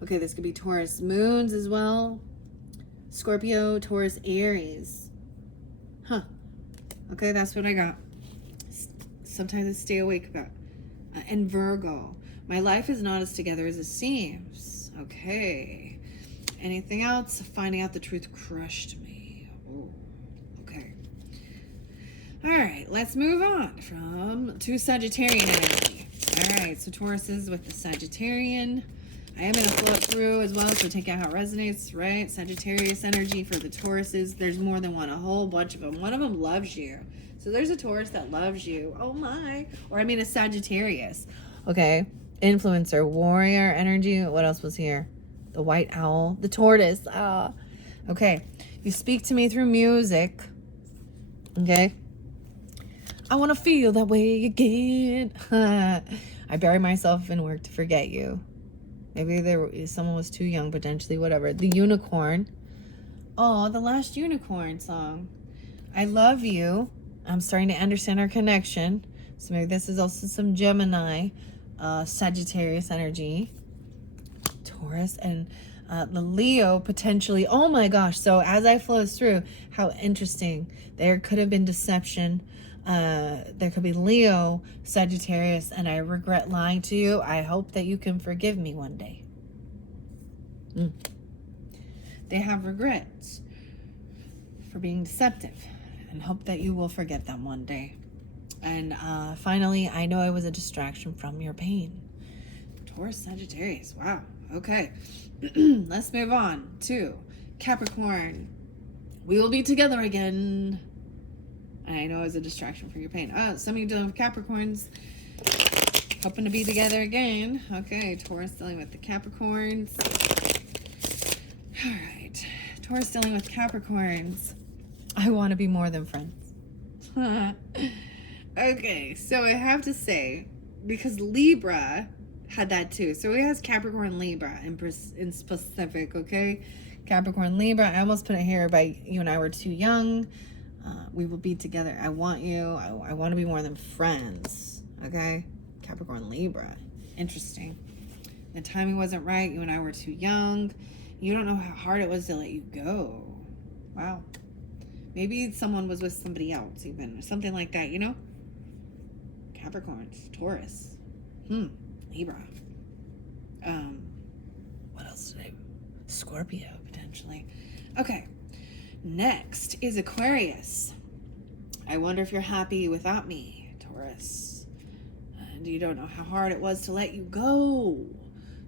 Okay, this could be Taurus. Moons as well. Scorpio, Taurus, Aries. Huh. Okay, that's what I got. Sometimes I stay awake about. And Virgo. My life is not as together as it seems. Okay. Anything else? Finding out the truth crushed me. Oh, okay. All right, let's move on to Sagittarian energy. All right, so Taurus is with the Sagittarian. I am going to flow it through as well, so take out how it resonates, right? Sagittarius energy for the Tauruses. There's more than one, a whole bunch of them. One of them loves you. So there's a Taurus that loves you. Oh my. Or I mean a Sagittarius. Okay. Influencer, warrior energy. What else was here? The white owl, the tortoise. Okay. You speak to me through music. Okay. I want to feel that way again. I bury myself in work to forget you. Maybe someone was too young, potentially, whatever. The unicorn. Oh, the last unicorn song. I love you. I'm starting to understand our connection. So maybe this is also some Gemini, Sagittarius energy. Taurus and the Leo potentially. Oh my gosh. So as I flow through, how interesting. There could have been deception. There could be Leo, Sagittarius, and I regret lying to you. I hope that you can forgive me one day. They have regrets for being deceptive and hope that you will forget them one day. And finally, I know I was a distraction from your pain. Taurus, Sagittarius. Wow. Okay. Let's move on to Capricorn. We will be together again. I know it's a distraction for your pain. Oh, some of you dealing with Capricorns, hoping to be together again. Okay, Taurus dealing with the Capricorns. All right, Taurus dealing with Capricorns. I want to be more than friends. Okay, so I have to say, because Libra had that too. So it has Capricorn, Libra in specific, okay? Capricorn, Libra. I almost put it here by you and I were too young. We will be together. I want you. I want to be more than friends. Okay? Capricorn, Libra. Interesting. The timing wasn't right. You and I were too young. You don't know how hard it was to let you go. Wow. Maybe someone was with somebody else even. Or something like that, you know? Capricorns, Taurus. Libra. What else today? Scorpio, potentially. Okay. Next is Aquarius. I wonder if you're happy without me, Taurus. And you don't know how hard it was to let you go.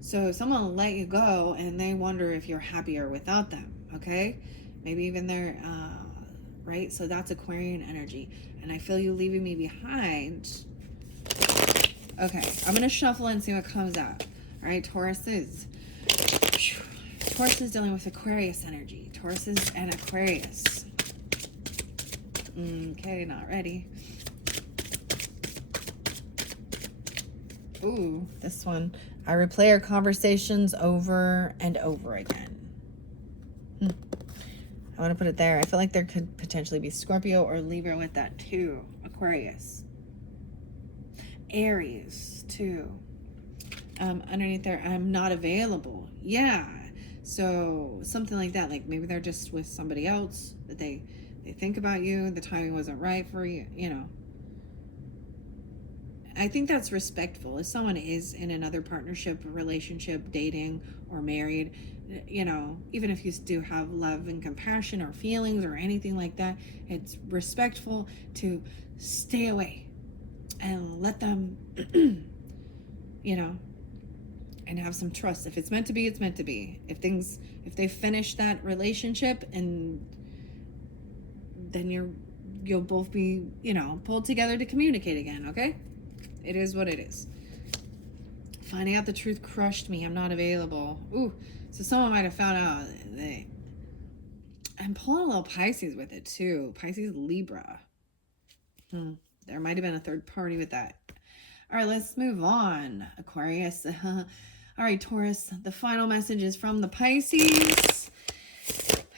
So someone will let you go and they wonder if you're happier without them, okay? Maybe even they're, right? So that's Aquarian energy. And I feel you leaving me behind. Okay, I'm going to shuffle and see what comes out. All right, Taurus is dealing with Aquarius energy. Tauruses and Aquarius. Okay, not ready. Ooh, this one. I replay our conversations over and over again. I want to put it there. I feel like there could potentially be Scorpio or Libra with that too. Aquarius. Aries too. Underneath there, I'm not available. Yeah. So something like that. Like maybe they're just with somebody else that they think about you. The timing wasn't right for you, you know. I think that's respectful. If someone is in another partnership, relationship, dating, or married, you know, even if you do have love and compassion or feelings or anything like that, it's respectful to stay away and let them, you know, and have some trust. If it's meant to be, it's meant to be. If they finish that relationship, and then you'll both be, you know, pulled together to communicate again, okay? It is what it is. Finding out the truth crushed me. I'm not available. Ooh, so someone might have found out I'm pulling a little Pisces with it too. Pisces, Libra. There might have been a third party with that. All right, let's move on. Aquarius. All right, Taurus. The final message is from the Pisces.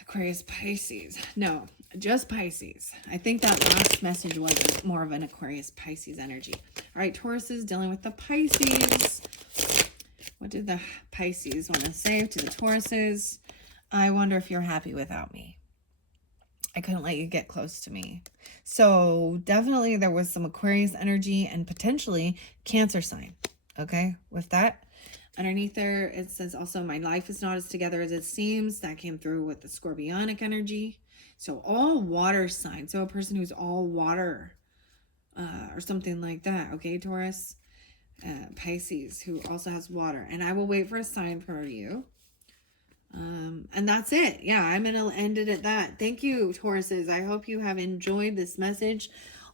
Aquarius, Pisces. No, just Pisces. I think that last message was more of an Aquarius, Pisces energy. All right, Taurus is dealing with the Pisces. What did the Pisces want to say to the Tauruses? I wonder if you're happy without me. I couldn't let you get close to me. So definitely there was some Aquarius energy and potentially Cancer sign. Okay, with that. Underneath there, it says also, my life is not as together as it seems. That came through with the Scorpionic energy. So all water signs. So a person who's all water or something like that. Okay, Taurus. Pisces, who also has water. And I will wait for a sign for you. And that's it. Yeah, I'm going to end it at that. Thank you, Tauruses. I hope you have enjoyed this message,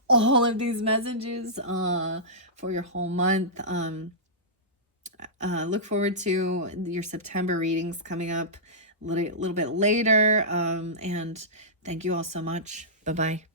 all of these messages for your whole month. Look forward to your September readings coming up a little bit later. And thank you all so much. Bye-bye.